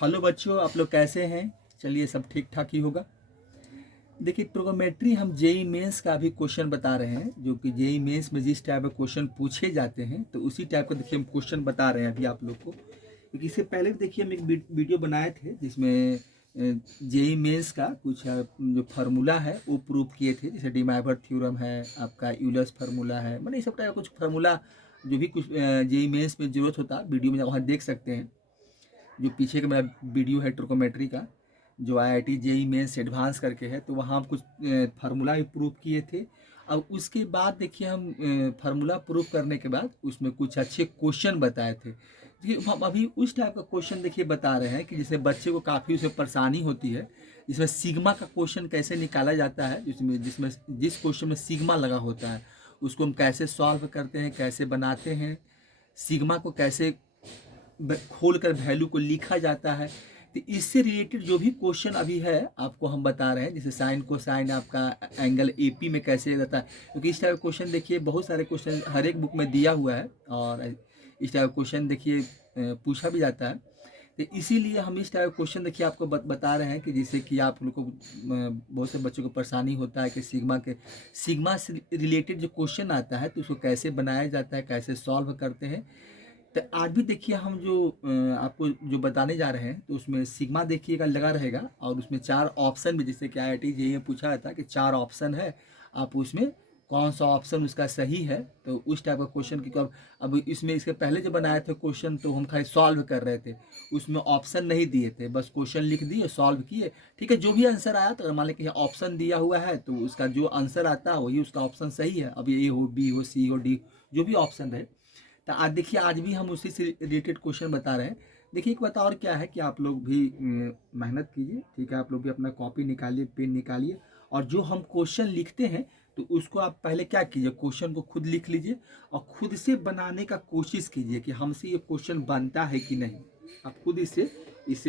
Hello बच्चों, आप लोग कैसे हैं? चलिए सब ठीक ठाक ही होगा। देखिए ट्रिग्नोमेट्री हम जेई मेंस का भी क्वेश्चन बता रहे हैं, जो कि जेई मेंस में जिस टाइप के क्वेश्चन पूछे जाते हैं तो उसी टाइप का देखिए हम क्वेश्चन बता रहे हैं अभी आप लोग को। क्योंकि इससे पहले भी देखिए हम एक वीडियो बनाए थे जिसमें जेई मेंस का कुछ जो फार्मूला है वो प्रूव किए थे, जैसे डिमाइवर थ्योरम है, आपका यूलर्स फार्मूला है, मतलब ये सब टाइप का कुछ फार्मूला जो भी कुछ जेई मेंस में जरूरत होता है वीडियो में वहाँ देख सकते हैं। जो पीछे का मेरा वीडियो है ट्रिग्नोमेट्री का, जो आईआईटी जेई मेंस एडवांस करके है, तो वहाँ हम कुछ फार्मूला भी प्रूव किए थे। अब उसके बाद देखिए हम फार्मूला प्रूव करने के बाद उसमें कुछ अच्छे क्वेश्चन बताए थे। देखिए हम अभी उस टाइप का क्वेश्चन देखिए बता रहे हैं कि जिसमें बच्चे को काफ़ी उसमें परेशानी होती है, जिसमें सिग्मा का क्वेश्चन कैसे निकाला जाता है, जिसमें जिसमें जिस क्वेश्चन में सिग्मा लगा होता है उसको हम कैसे सॉल्व करते हैं, कैसे बनाते हैं, सिग्मा को कैसे खोल कर वैल्यू को लिखा जाता है। तो इससे रिलेटेड जो भी क्वेश्चन अभी है आपको हम बता रहे हैं, जैसे साइन को साइन आपका एंगल एपी में कैसे रहता है, क्योंकि इस टाइप का क्वेश्चन देखिए बहुत सारे क्वेश्चन हर एक बुक में दिया हुआ है और इस टाइप का क्वेश्चन देखिए पूछा भी जाता है। तो इसीलिए हम इस टाइप का क्वेश्चन देखिए आपको बता रहे हैं कि जिससे कि आप लोग को बहुत से बच्चों को परेशानी होता है कि सिग्मा से रिलेटेड जो क्वेश्चन आता है तो उसको कैसे बनाया जाता है, कैसे सॉल्व करते हैं। तो आज भी देखिए हम जो आपको जो बताने जा रहे हैं तो उसमें सिग्मा देखिएगा लगा रहेगा और उसमें 4 ऑप्शन भी, जैसे कि आईआईटी जेईई में पूछा था कि 4 ऑप्शन है, आप उसमें कौन सा ऑप्शन उसका सही है, तो उस टाइप का क्वेश्चन की अब इसमें इसके पहले जो बनाए थे क्वेश्चन तो हम खाली सॉल्व कर रहे थे, उसमें ऑप्शन नहीं दिए थे, बस क्वेश्चन लिख दिए सॉल्व किए। ठीक है, जो भी आंसर आया तो मान लीजिए ऑप्शन दिया हुआ है तो उसका जो आंसर आता है वही उसका ऑप्शन सही है। अब ए हो, बी हो, सी हो, डी, जो भी ऑप्शन है। तो आज देखिए आज भी हम उसी से रिलेटेड क्वेश्चन बता रहे हैं। देखिए एक बात और क्या है कि आप लोग भी मेहनत कीजिए, ठीक है, आप लोग भी अपना कॉपी निकालिए, पेन निकालिए, और जो हम क्वेश्चन लिखते हैं तो उसको आप पहले क्या कीजिए, क्वेश्चन को खुद लिख लीजिए और खुद से बनाने का कोशिश कीजिए कि हमसे ये क्वेश्चन बनता है कि नहीं। आप खुद इससे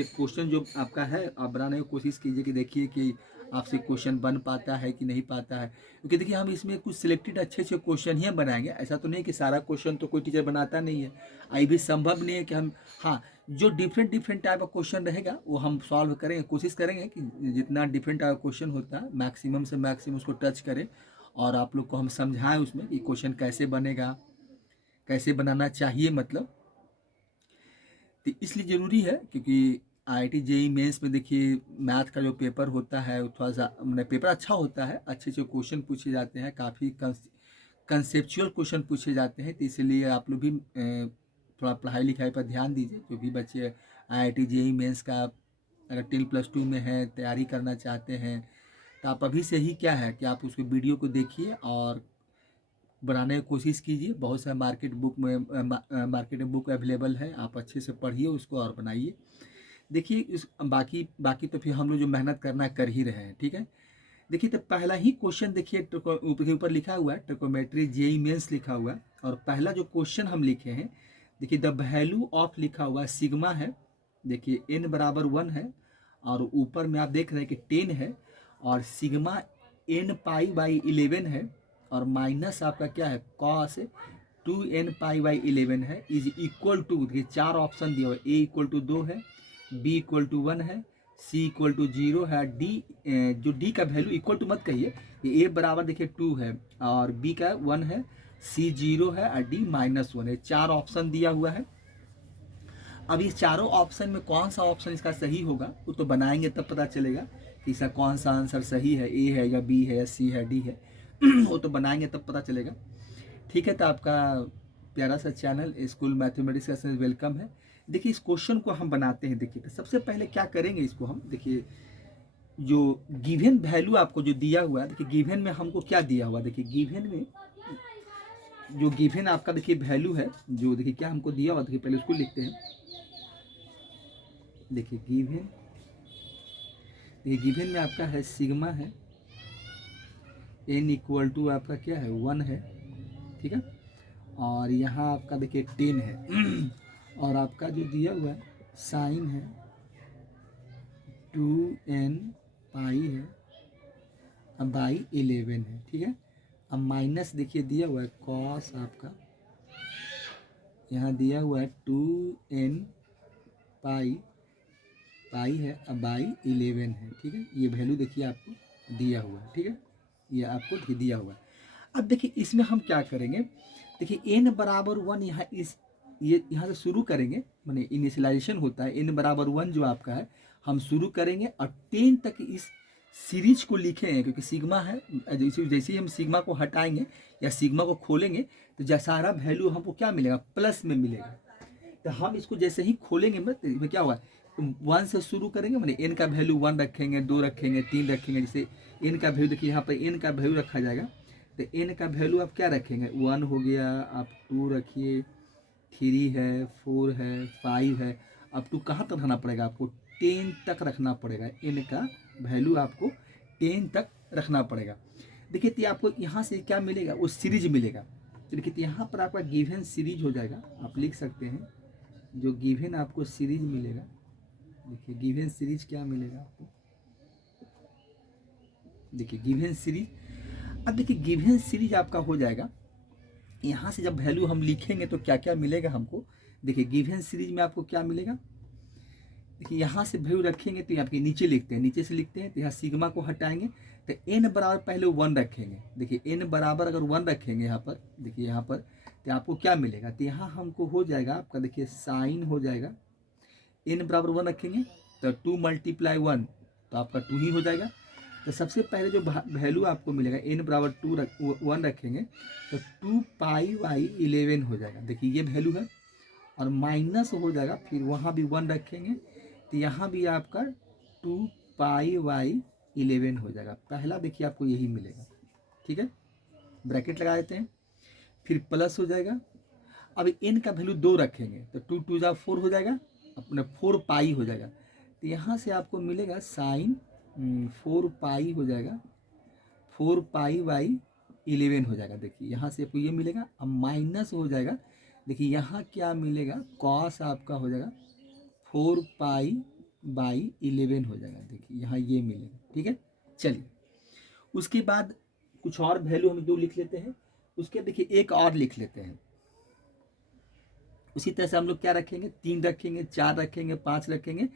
क्वेश्चन जो आपका है आप बनाने की कोशिश कीजिए कि देखिए कि आपसे क्वेश्चन बन पाता है कि नहीं पाता है। क्योंकि देखिए हम इसमें कुछ सिलेक्टेड अच्छे अच्छे क्वेश्चन ही बनाएंगे, ऐसा तो नहीं कि सारा क्वेश्चन तो कोई टीचर बनाता नहीं है, ये भी संभव नहीं है कि हम, हाँ, जो डिफरेंट डिफरेंट टाइप का क्वेश्चन रहेगा वो हम सॉल्व करेंगे, कोशिश करेंगे कि जितना डिफरेंट टाइप का क्वेश्चन होता है मैक्सिमम से मैक्सिमम उसको टच करें और आप लोग को हम समझाएं उसमें कि क्वेश्चन कैसे बनेगा, कैसे बनाना चाहिए, मतलब। तो इसलिए ज़रूरी है क्योंकि आईआईटी जेईई मेंस में देखिए मैथ का जो पेपर होता है वो थोड़ा सा मतलब पेपर अच्छा होता है, अच्छे अच्छे क्वेश्चन पूछे जाते हैं, काफ़ी कंसेप्चुअल क्वेश्चन पूछे जाते हैं। तो इसलिए आप लोग भी थोड़ा पढ़ाई लिखाई पर ध्यान दीजिए। जो भी बच्चे आईआईटी जेईई मेंस का अगर 10+2 में है, तैयारी करना चाहते हैं, तो आप अभी से ही क्या है कि आप उसको वीडियो को देखिए और बनाने की कोशिश कीजिए। बहुत सारे मार्केट में बुक अवेलेबल है, आप अच्छे से पढ़िए उसको और बनाइए। देखिए इस बाकी बाकी तो फिर हम लोग जो मेहनत करना कर ही रहे हैं, ठीक है। देखिए तो पहला ही क्वेश्चन देखिए ऊपर लिखा हुआ है ट्रिग्नोमेट्री जेईई मेंस लिखा हुआ है, और पहला जो क्वेश्चन हम लिखे हैं देखिए द वैल्यू ऑफ लिखा हुआ है सिग्मा है, देखिए n बराबर 1 है और ऊपर में आप देख रहे हैं कि 10 है और सिग्मा n पाई बाई 11 है और माइनस आपका क्या है कॉस 2n पाई बाई 11 है इज इक्वल टू, देखिए 4 ऑप्शन दिया हुआ है, a इक्वल टू 2 है, b इक्वल टू 1 है, सी इक्वल टू 0 है, डी जो डी का वैल्यू इक्वल टू मत कहिए, ये ए बराबर देखिए 2 है और बी का 1 है, सी 0 है और डी -1 है। 4 ऑप्शन दिया हुआ है। अब इस चारों ऑप्शन में कौन सा ऑप्शन इसका सही होगा वो तो बनाएंगे तब पता चलेगा कि इसका कौन सा आंसर सही है, ए है या बी है या सी है डी है वो तो बनाएंगे तब पता चलेगा। ठीक है, तो आपका प्यारा सा चैनल स्कूल मैथमेटिक्स का वेलकम है। देखिए इस क्वेश्चन को हम बनाते हैं। देखिए तो सबसे पहले क्या करेंगे, इसको हम देखिए जो गिवन वैल्यू आपको जो दिया हुआ है, देखिए गिवन में हमको क्या दिया हुआ, देखिए गिवन में जो गिवन आपका देखिए वैल्यू है, जो देखिए क्या हमको दिया हुआ, देखिए पहले उसको लिखते हैं। देखिए गिवन में आपका है सिग्मा है, n इक्वल टू आपका क्या है 1 है, ठीक है, और यहाँ आपका देखिए 10 है और आपका जो दिया हुआ है साइन है 2n पाई है अब बाई 11 है, ठीक है। अब माइनस देखिए दिया हुआ है कॉस आपका यहाँ दिया हुआ है 2n पाई पाई है बाई 11 है, ठीक है। ये वैल्यू देखिए आपको दिया हुआ है, ठीक है, ये आपको दिया हुआ है। अब देखिए इसमें हम क्या करेंगे, देखिए n बराबर 1 यहाँ इस ये यहाँ से शुरू करेंगे, माने इनिशियलाइजेशन होता है, n बराबर 1 जो आपका है हम शुरू करेंगे और 10 तक इस सीरीज को लिखेंगे, क्योंकि सिग्मा है, जैसे ही हम सिग्मा को हटाएंगे या सिग्मा को खोलेंगे तो सारा वैल्यू हमको क्या मिलेगा, प्लस में मिलेगा। तो हम इसको जैसे ही खोलेंगे में क्या हुआ, तो 1 से शुरू करेंगे, माने n का वैल्यू 1 रखेंगे, 2 रखेंगे, 3 रखेंगे। जैसे n का वैल्यू देखिए यहाँ पर n का वैल्यू रखा जाएगा, तो n का वैल्यू आप क्या रखेंगे, 1 हो गया, आप 2 रखिए, 3 है, 4 है, 5 है, अब टू कहाँ तक रखना पड़ेगा आपको, 10 तक रखना पड़ेगा। n का वैल्यू आपको 10 तक रखना पड़ेगा। देखिए तो आपको यहाँ से क्या मिलेगा, वो सीरीज मिलेगा। तो देखिए तो यहाँ पर आपका गिवन सीरीज हो जाएगा, आप लिख सकते हैं जो गिवन आपको सीरीज मिलेगा। देखिए गिवन सीरीज क्या मिलेगा आपको, देखिए गिवन सीरीज। अब देखिए गिवन सीरीज आपका हो जाएगा, यहाँ से जब वैल्यू हम लिखेंगे तो क्या क्या मिलेगा हमको। देखिए गिवन सीरीज में आपको क्या मिलेगा, देखिए यहाँ से वैल्यू रखेंगे तो यहाँ पे नीचे लिखते हैं, नीचे से लिखते हैं तो यहाँ सिग्मा को हटाएंगे तो n बराबर पहले 1 रखेंगे। देखिए n बराबर अगर 1 रखेंगे यहाँ पर, देखिए यहाँ पर तो आपको क्या मिलेगा, तो यहाँ हमको हो जाएगा आपका, देखिए साइन हो जाएगा, n बराबर 1 रखेंगे तो 2 × 1 तो आपका 2 ही हो जाएगा। तो सबसे पहले जो वैल्यू आपको मिलेगा n बराबर 1 रखेंगे तो 2π/11 हो जाएगा। देखिए ये वैल्यू है और माइनस हो जाएगा, फिर वहाँ भी 1 रखेंगे तो यहाँ भी आपका 2π/11 हो जाएगा। पहला देखिए आपको यही मिलेगा, ठीक है, ब्रैकेट लगा देते हैं, फिर प्लस हो जाएगा। अब n का वैल्यू 2 रखेंगे तो 2 2 जा 4 हो जाएगा, अपने 4π हो जाएगा। तो यहाँ से आपको मिलेगा साइन 4π हो जाएगा, 4π/11 हो जाएगा। देखिए यहाँ से आपको ये मिलेगा, अब माइनस हो जाएगा, देखिए यहाँ क्या मिलेगा, कॉस आपका हो जाएगा 4π/11 हो जाएगा। देखिए यहाँ ये मिलेगा, ठीक है। चलिए उसके बाद कुछ और वैल्यू हम 2 लिख लेते हैं, उसके देखिए एक और लिख लेते हैं। उसी तरह से हम लोग क्या रखेंगे, 3 रखेंगे, 4 रखेंगे, 5 रखेंगे,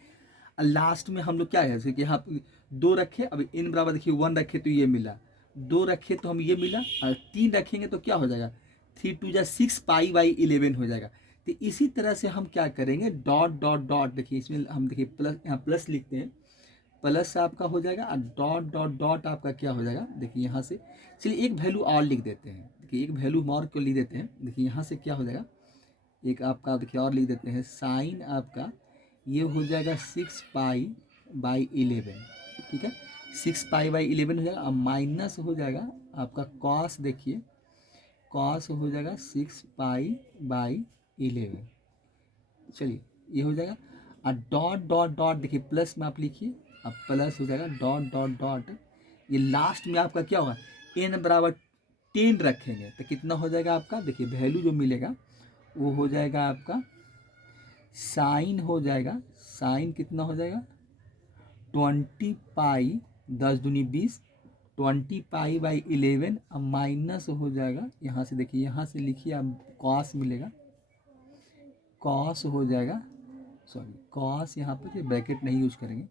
और लास्ट में हम लोग क्या है, जैसे कि यहाँ 2 रखे, अब n बराबर देखिए 1 रखे तो ये मिला, 2 रखे तो हम ये मिला, और 3 रखेंगे तो क्या हो जाएगा, 3 2 जा 6π/11 हो जाएगा। तो इसी तरह से हम क्या करेंगे, डॉट डॉट डॉट, देखिए इसमें हम देखिए प्लस, यहाँ प्लस लिखते हैं, प्लस आपका हो जाएगा, और डॉट डॉट डॉट आपका क्या हो जाएगा, देखिए यहाँ से। चलिए एक वैल्यू और लिख देते हैं, देखिए एक वैल्यू और को लिख देते हैं। देखिए यहाँ से क्या हो जाएगा, एक आपका देखिए और लिख देते हैं, साइन आपका ये हो जाएगा 6π/11, ठीक है, 6π/11 हो जाएगा। अब माइनस हो जाएगा आपका कॉस, देखिए कॉस हो जाएगा 6π/11, चलिए ये हो जाएगा। और डॉट डॉट डॉट देखिए प्लस में आप लिखिए, अब प्लस हो जाएगा, डॉट डॉट डॉट, ये लास्ट में आपका क्या होगा, n बराबर 10 रखेंगे तो कितना हो जाएगा आपका, देखिए वैल्यू जो मिलेगा वो हो जाएगा आपका, साइन हो जाएगा, साइन कितना हो जाएगा 20π, 10 दूनी 20, 20π/11। अब माइनस हो जाएगा, यहाँ से देखिए यहाँ से लिखिए, अब कॉस मिलेगा, कॉस हो जाएगा, सॉरी कॉस यहाँ पर ब्रैकेट नहीं यूज करेंगे,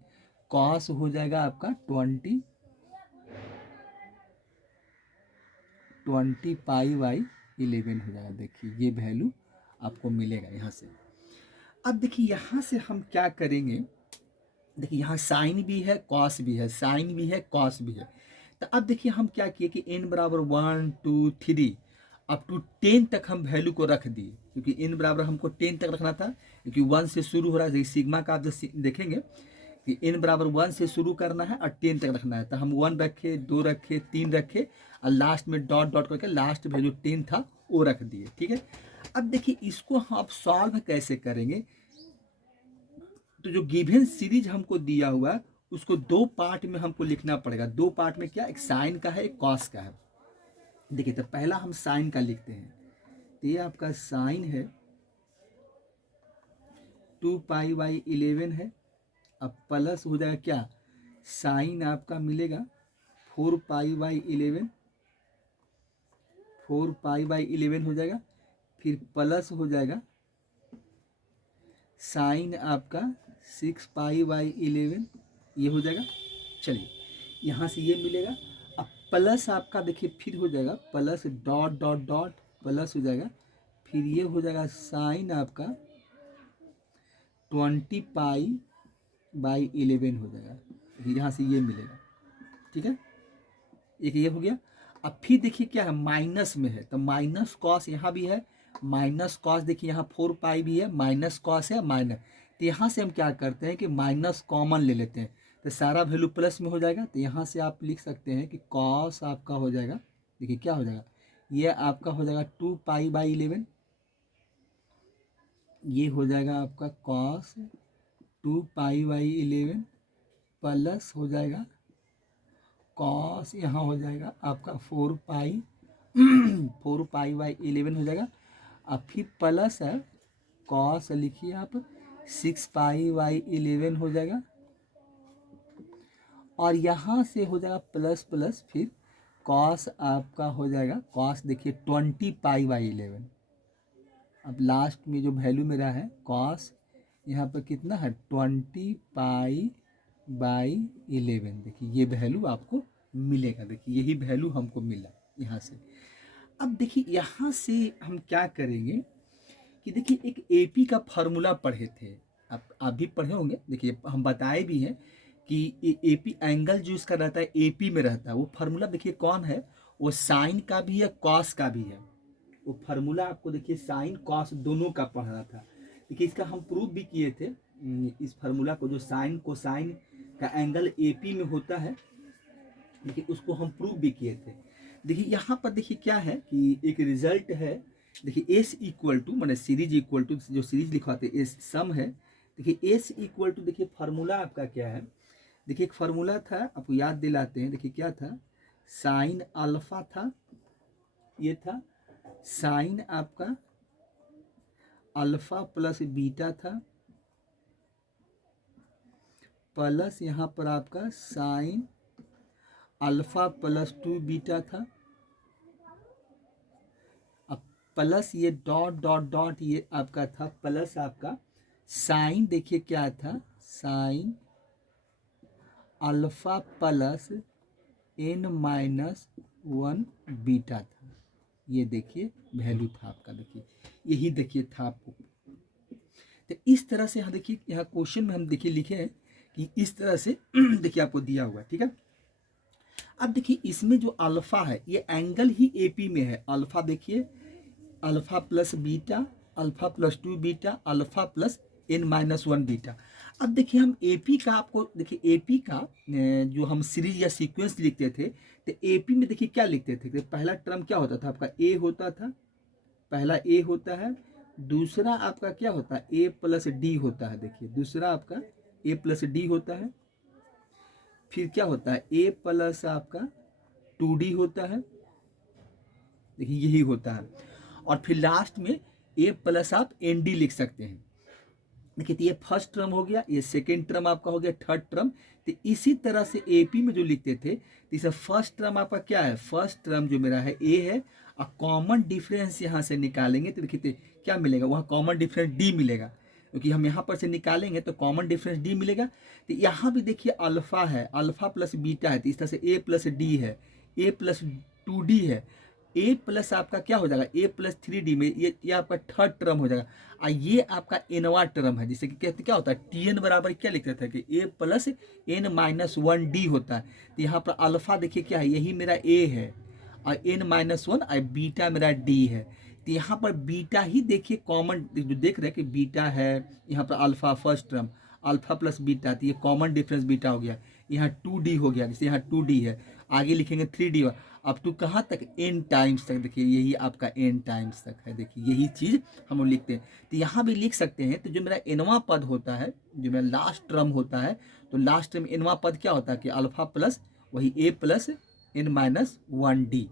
कॉस हो जाएगा आपका 20π/11 हो जाएगा। देखिए ये वैल्यू आपको मिलेगा यहाँ से। अब देखिए यहाँ से हम क्या करेंगे, देखिए यहाँ साइन भी है, कॉस भी है, साइन भी है, कॉस भी है। तो अब देखिए हम क्या किए कि n बराबर 1 2 3 अप टू 10 तक हम वैल्यू को रख दिए, क्योंकि n बराबर हमको 10 तक रखना था, क्योंकि 1 से शुरू हो रहा है। सिग्मा का आप जो देखेंगे कि n बराबर 1 से शुरू करना है और 10 तक रखना है, तो हम 1 रखे, 2 रखे, 3 रखे, और लास्ट में डॉट डॉट करके लास्ट वैल्यू 10 था वो रख दिए, ठीक है। अब देखिए इसको हम आप सॉल्व कैसे करेंगे, तो जो गिवन सीरीज हमको दिया हुआ है उसको 2 पार्ट में हमको लिखना पड़ेगा। 2 पार्ट में क्या, एक साइन का है, एक कॉस का है। देखिए तो पहला हम साइन का लिखते हैं, तो ये आपका साइन है 2π/11 है। अब प्लस हो जाएगा क्या, साइन आपका मिलेगा 4π/11, 4π/11 हो जाएगा, फिर प्लस हो जाएगा साइन आपका 6 पाई बाई 11 ये हो जाएगा। चलिए यहाँ से ये मिलेगा। अब प्लस आपका देखिए फिर हो जाएगा plus dot dot dot plus हो जाएगा, फिर ये हो जाएगा साइन आपका 20 पाई बाई 11 हो जाएगा, यहाँ से ये मिलेगा। ठीक है, एक ये हो गया। अब फिर देखिए क्या है, माइनस में है तो माइनस कॉस यहाँ भी है, माइनस कॉस देखिए यहाँ 4 पाई भी है, माइनस कॉस है माइनस। तो यहाँ से हम क्या करते हैं कि माइनस कॉमन ले लेते हैं, तो सारा वैल्यू प्लस में हो जाएगा। तो यहाँ से आप लिख सकते हैं कि कॉस आपका हो जाएगा, देखिए क्या हो जाएगा, ये आपका हो जाएगा 2 पाई बाई 11, ये हो जाएगा आपका कॉस 2 पाई बाई 11 प्लस हो जाएगा कॉस यहाँ हो जाएगा आपका 4 पाई 4 पाई बाई 11 हो जाएगा। अब फिर प्लस है कॉस लिखिए आप 6 पाई बाई 11 हो जाएगा, और यहाँ से हो जाएगा प्लस प्लस फिर कॉस आपका हो जाएगा कॉस देखिए 20 पाई बाई 11। अब लास्ट में जो वैल्यू मेरा है कॉस यहाँ पर कितना है 20 पाई बाई 11, देखिए ये वैल्यू आपको मिलेगा। देखिए यही वैल्यू हमको मिला यहाँ से। अब देखिए यहाँ से हम क्या करेंगे कि देखिए एक एपी का फार्मूला पढ़े थे, आप भी पढ़े होंगे। देखिए हम बताए भी हैं कि एपी एंगल जो इसका रहता है एपी में रहता है, वो फार्मूला देखिए कौन है, वो साइन का भी है कॉस का भी है। वो फार्मूला आपको देखिए साइन कॉस दोनों का पढ़ना था। देखिए इसका हम प्रूफ भी किए थे, इस फार्मूला को जो साइन कोसाइन का एंगल एपी में होता है, देखिए उसको हम प्रूफ भी किए थे। देखिए यहाँ पर देखिए क्या है कि एक रिजल्ट है, देखिए एस इक्वल टू मैंने सीरीज इक्वल टू जो सीरीज लिखवाते एस सम है। देखिए एस इक्वल टू देखिए फार्मूला आपका क्या है, देखिए एक फार्मूला था आपको याद दिलाते हैं। देखिए क्या था, साइन अल्फा था, ये था साइन आपका अल्फा प्लस बीटा था, प्लस यहाँ पर आपका साइन अल्फा प्लस 2 बीटा था। अब प्लस ये डॉट डॉट डॉट ये आपका था प्लस आपका साइन देखिए क्या था, sign alpha plus n minus 1 beta था। ये देखिए वैल्यू था आपका, देखिए यही देखिए था आपको। तो इस तरह से यहाँ देखिए यहाँ क्वेश्चन में हम देखिए लिखे हैं कि इस तरह से देखिए आपको दिया हुआ है। ठीक है, अब देखिए इसमें जो अल्फा है ये एंगल ही एपी में है। अल्फा देखिए alpha plus beta, alpha plus 2 beta, alpha plus n minus 1 beta. अब देखिए हम एपी का आपको देखिए एपी का जो हम सीरीज या सीक्वेंस लिखते थे, तो एपी में देखिए क्या लिखते थे, पहला टर्म क्या होता था आपका ए होता था, पहला ए होता है, दूसरा आपका क्या होता है ए प्लस डी होता है। देखिए दूसरा आपका ए प्लस डी होता है, फिर क्या होता है ए प्लस आपका 2d होता है, देखिए यही होता है, और फिर लास्ट में ए प्लस आप एन डी लिख सकते हैं। देखिए तो ये फर्स्ट टर्म हो गया, ये सेकेंड टर्म आपका हो गया, थर्ड टर्म। तो इसी तरह से एपी में जो लिखते थे, तो इसे फर्स्ट टर्म आपका क्या है, फर्स्ट टर्म जो मेरा है ए है, और कॉमन डिफरेंस यहाँ से निकालेंगे तो देखिए क्या मिलेगा, वहाँ कॉमन डिफरेंस डी मिलेगा, क्योंकि हम यहाँ पर से निकालेंगे तो कॉमन डिफरेंस डी मिलेगा। तो यहाँ भी देखिए अल्फा है, अल्फा प्लस बीटा है, तो इस तरह से ए प्लस डी है, ए प्लस 2d है, ए प्लस आपका क्या हो जाएगा ए प्लस 3d में ये आपका थर्ड टर्म हो जाएगा, और ये आपका एनवा टर्म है, जिससे कि कहते क्या होता है टी एन बराबर क्या लिखते थे कि ए प्लस n माइनस 1d होता है। तो यहाँ पर अल्फा देखिए क्या है, यही मेरा ए है, और n माइनस 1 और बीटा मेरा डी है। तो यहाँ पर बीटा ही देखिए कॉमन जो देख रहे हैं कि बीटा है, यहाँ पर alpha first term alpha plus beta, तो ये कॉमन डिफरेंस बीटा हो गया, यहाँ 2d हो गया, जैसे यहाँ 2d है, आगे लिखेंगे 3d अप टू कहाँ तक n टाइम्स तक, देखिए यही आपका n टाइम्स तक है। देखिए यही चीज़ हम लोग लिखते हैं, तो यहाँ भी लिख सकते हैं। तो जो मेरा nवां पद होता है, जो मेरा लास्ट टर्म होता है, तो लास्ट टर्म nवां पद क्या होता है कि अल्फा प्लस वही a plus n minus 1d।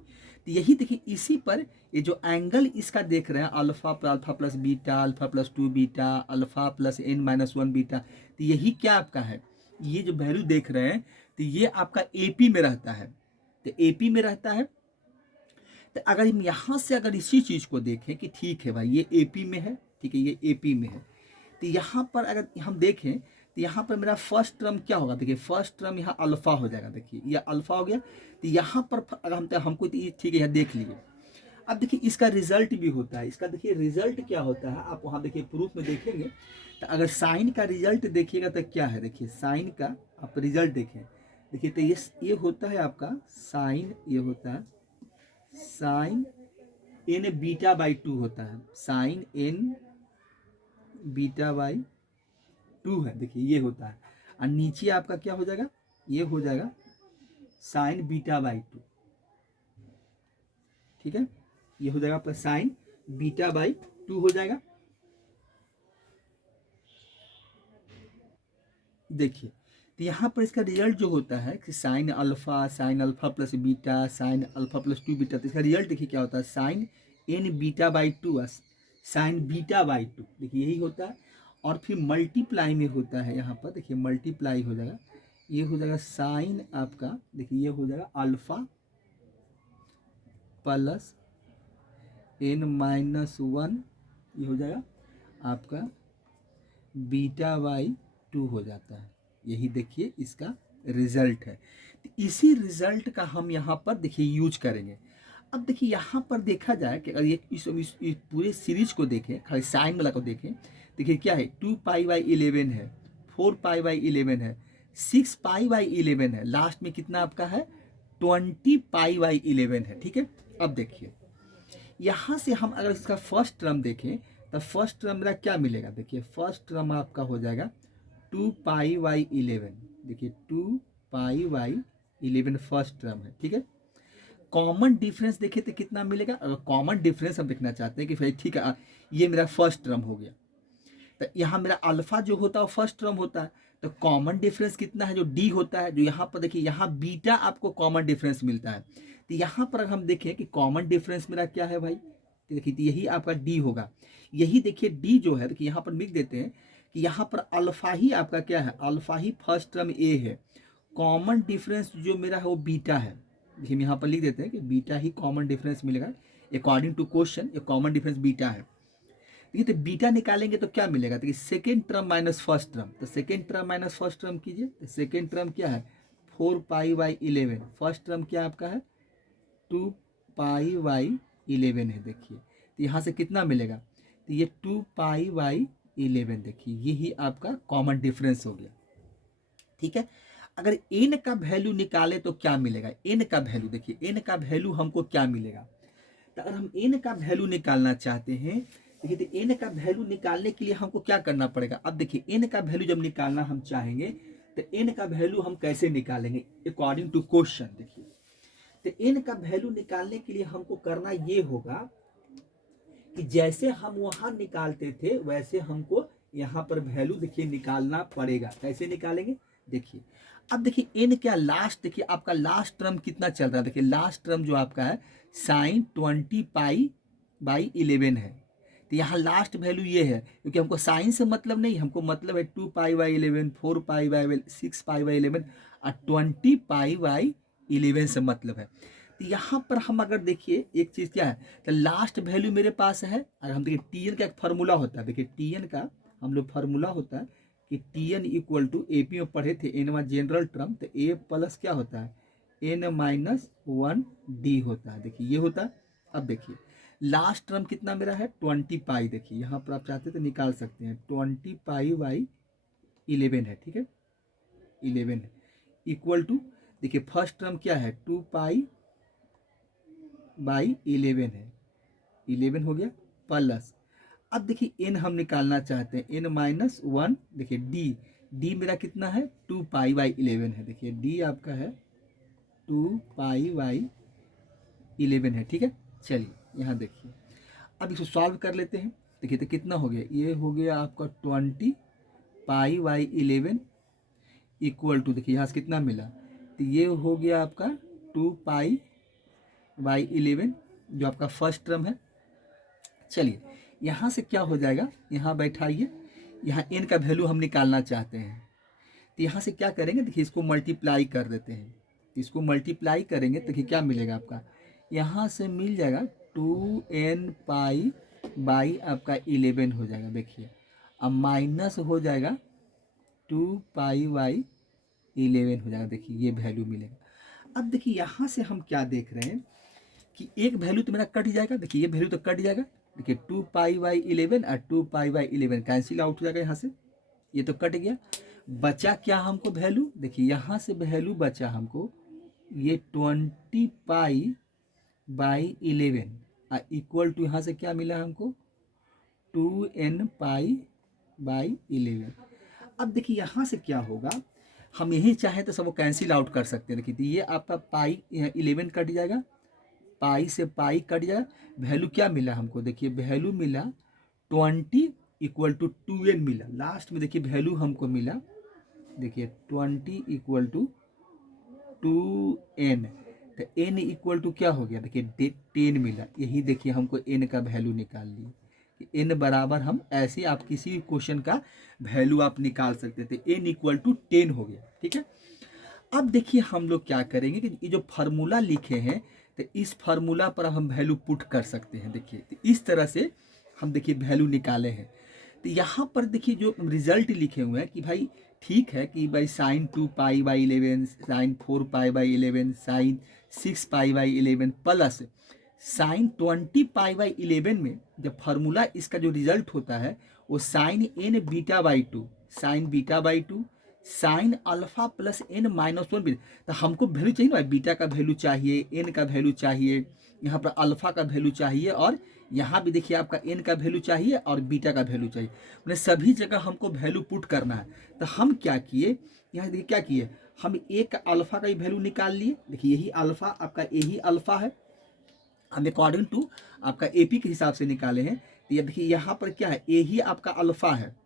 तो यही देखिए इसी पर ये जो एंगल इसका देख रहे हैं alpha plus beta, alpha plus 2 beta, alpha plus n minus 1 beta, तो यही क्या आपका है, ये जो वैल्यू देख रहे हैं, तो ये आपका एपी में रहता है। तो एपी में रहता है, तो अगर हम यहाँ से अगर इसी चीज़ को देखें कि ठीक है भाई ये एपी में है, ठीक है ये एपी में है, तो यहाँ पर अगर हम देखें तो यहाँ पर मेरा फर्स्ट टर्म क्या होगा, देखिए फर्स्ट टर्म यहाँ अल्फा हो जाएगा, देखिए ये अल्फा हो गया। तो यहाँ पर अगर हमको तो ये ठीक है, यहाँ देख लीजिए। अब देखिए इसका रिजल्ट भी होता है, इसका देखिए रिजल्ट क्या होता है, आप वहाँ देखिए प्रूफ में देखेंगे। तो अगर साइन का रिजल्ट देखिएगा तो क्या है, देखिए साइन का आप रिजल्ट देखें, देखिए तो ये होता है आपका साइन, ये होता है साइन एन बीटा बाई 2 होता है, साइन एन बीटा बाई 2 है, देखिए ये होता है। और नीचे आपका क्या हो जाएगा, ये हो जाएगा साइन बीटा बाई 2, ठीक है, ये हो जाएगा आपका साइन बीटा बाई 2 हो जाएगा। देखिए तो यहाँ पर इसका रिजल्ट जो होता है कि sine alpha plus beta sine alpha plus 2 beta, तो इसका रिजल्ट देखिए क्या होता है, sine n beta by 2 sine beta by 2, देखिए यही होता है। और फिर मल्टीप्लाई में होता है, यहाँ पर देखिए मल्टीप्लाई हो जाएगा, ये हो जाएगा साइन आपका, देखिए ये हो जाएगा अल्फा प्लस एन माइनस 1, ये हो जाएगा आपका बीटा बाई 2 हो जाता है। यही देखिए इसका रिजल्ट है। तो इसी रिजल्ट का हम यहाँ पर देखिए यूज करेंगे। अब देखिए यहाँ पर देखा जाए कि अगर ये इस पूरे सीरीज को देखें, खाली साइन वाला को देखें, देखिए क्या है 2 पाई बाई 11 है, 4 पाई बाई 11 है, 6 पाई बाई 11 है, लास्ट में कितना आपका है 20 पाई बाई 11 है, ठीक है। अब देखिए यहाँ से हम अगर इसका फर्स्ट टर्म देखें तो फर्स्ट टर्म मेरा क्या मिलेगा, देखिए फर्स्ट टर्म आपका हो जाएगा 2 पाई बाई 11, देखिए 2 पाई बाई 11 फर्स्ट टर्म है, ठीक है। कॉमन डिफरेंस देखें तो कितना मिलेगा, अगर कॉमन डिफरेंस हम देखना चाहते हैं कि भाई ठीक है ये मेरा फर्स्ट टर्म हो गया, तो यहाँ मेरा अल्फा जो होता है वो फर्स्ट टर्म होता है, तो कॉमन डिफरेंस कितना है जो डी होता है, जो यहाँ पर देखिए यहाँ बीटा आपको कॉमन डिफरेंस मिलता है। तो यहाँ पर हम देखें कि कॉमन डिफरेंस मेरा क्या है भाई, तो देखिए तो यही आपका डी होगा। यही देखिए डी जो है, देखिए यहाँ पर लिख देते हैं कि यहाँ पर अल्फा ही आपका क्या है, अल्फा ही फर्स्ट टर्म ए है, कॉमन डिफरेंस जो मेरा है वो बीटा है। देखिए यहाँ पर लिख देते हैं कि बीटा ही कॉमन डिफरेंस मिलेगा, अकॉर्डिंग टू क्वेश्चन ये कॉमन डिफरेंस बीटा है। देखिए तो बीटा निकालेंगे तो क्या मिलेगा, देखिए second term minus first term, तो second term minus first term कीजिए, तो सेकेंड टर्म क्या है 4 पाई बाई 11, फर्स्ट टर्म क्या आपका है 2 पाई बाई 11 है, देखिए तो यहाँ से कितना मिलेगा, तो ये 2 पाई बाई 11, देखिए यही आपका कॉमन डिफरेंस हो गया, ठीक है। अगर n का वैल्यू निकाले तो क्या मिलेगा, n का वैल्यू, देखिए n का वैल्यू हमको क्या मिलेगा, तो अगर हम n का वैल्यू निकालना चाहते हैं, देखिए तो n का वैल्यू निकालने के लिए हमको क्या करना पड़ेगा। अब देखिए n का वैल्यू जब निकालना हम चाहेंगे तो n का वैल्यू हम कैसे निकालेंगे अकॉर्डिंग टू क्वेश्चन। देखिए तो n का वैल्यू निकालने के लिए हमको करना ये होगा कि जैसे हम वहां निकालते थे वैसे हमको यहाँ पर वैल्यू देखिए निकालना पड़ेगा। कैसे निकालेंगे, देखिए अब देखिए n क्या लास्ट, देखिए आपका लास्ट टर्म कितना चल रहा है, देखिए लास्ट टर्म जो आपका है साइन 20 पाई बाई 11 है, तो यहाँ लास्ट वैल्यू ये है, क्योंकि हमको साइन से मतलब नहीं, हमको मतलब है 2 पाई by 11, 4 pi by 6 pi by 11 और 20 पाई बाई 11 से मतलब है। तो यहाँ पर हम अगर देखिए एक चीज़ क्या है, तो लास्ट वैल्यू मेरे पास है, अगर हम देखिए टी एन का एक फार्मूला होता है, देखिए टी एन का हम लोग फार्मूला होता है कि T n equal to A P में पढ़े थे एन वन जनरल टर्म, तो ए प्लस क्या होता है एन माइनस 1 डी होता है, देखिए ये होता है। अब देखिए लास्ट टर्म कितना मेरा है 20 पाई, देखिए यहाँ पर आप चाहते तो निकाल सकते हैं 20 पाई बाई 11 है, ठीक है 11 है, इक्वल टू देखिए फर्स्ट टर्म क्या है 2 पाई बाई 11 है, 11 हो गया प्लस, अब देखिए n हम निकालना चाहते हैं n माइनस 1, देखिए d मेरा कितना है 2 पाई बाई 11 है, देखिए d आपका है 2 पाई बाई 11 है, ठीक है। चलिए यहाँ देखिए अब इसको सॉल्व कर लेते हैं, देखिए तो कितना हो गया, ये हो गया आपका 20 पाई बाई 11 इक्वल टू, देखिए यहाँ से कितना मिला, तो ये हो गया आपका 2 पाई बाई 11 जो आपका फर्स्ट टर्म है। चलिए यहाँ से क्या हो जाएगा, यहाँ बैठाइए, यहाँ n का वैल्यू हम निकालना चाहते हैं, तो यहाँ से क्या करेंगे, देखिए इसको मल्टीप्लाई कर देते हैं, इसको मल्टीप्लाई करेंगे तो देखिए क्या मिलेगा आपका, यहाँ से मिल जाएगा 2n पाई बाई आपका 11 हो जाएगा, देखिए अब माइनस हो जाएगा 2π/11 हो जाएगा। देखिए ये वैल्यू मिलेगा। अब देखिए यहाँ से हम क्या देख रहे हैं कि एक वैल्यू तो मेरा कट जाएगा। देखिए ये वैल्यू तो कट जाएगा। देखिए 2π/11 और 2π/11 कैंसिल आउट हो जाएगा यहाँ से, ये तो कट गया। बचा क्या हमको वैल्यू, देखिए यहाँ से वैल्यू बचा हमको ये 20π/11 इक्वल टू यहाँ से क्या मिला हमको 2nπ/11। अब देखिए यहाँ से क्या होगा, हम यही चाहें तो सब कैंसिल आउट कर सकते हैं। देखिए तो ये आपका पाई 11 कट जाएगा, पाई से पाई कट जाएगा। वैल्यू क्या मिला हमको, देखिए वैल्यू मिला 20 इक्वल टू 2n मिला। लास्ट में देखिए वैल्यू हमको मिला, देखिए 20 इक्वल टू 2n। तो n इक्वल टू क्या हो गया, देखिए 10 मिला। यही देखिए हमको n का वैल्यू निकाल लिए कि n बराबर, हम ऐसे आप किसी भी क्वेश्चन का वैल्यू आप निकाल सकते थे, n इक्वल टू 10 हो गया। ठीक है, अब देखिए हम लोग क्या करेंगे कि ये जो फार्मूला लिखे हैं तो इस फार्मूला पर हम वैल्यू पुट कर सकते हैं। देखिए तो इस तरह से हम देखिए वैल्यू निकाले हैं। तो यहाँ पर देखिए जो रिजल्ट लिखे हुए हैं कि भाई ठीक है कि भाई sin 2π/11, sin 4π/11, sin 6π/11 plus sin 20π/11 में जब फार्मूला इसका जो रिजल्ट होता है वो sin n β/2, sin β/2, sine alpha plus n -1। तो हमको वैल्यू चाहिए ना, बीटा का वैल्यू चाहिए, n का वैल्यू चाहिए, यहाँ पर अल्फा का वैल्यू चाहिए, और यहाँ भी देखिए आपका n का वैल्यू चाहिए और बीटा का वैल्यू चाहिए। मैंने सभी जगह हमको वैल्यू पुट करना है। तो हम क्या किए, यहाँ देखिए क्या किए, हम एक का अल्फा का ही वैल्यू निकाल लिए। देखिए यही अल्फा आपका यही अल्फा है, हम अकॉर्डिंग टू आपका एपी के हिसाब से निकाले हैं। तो ये देखिए यहाँ पर क्या है, यही आपका अल्फा है।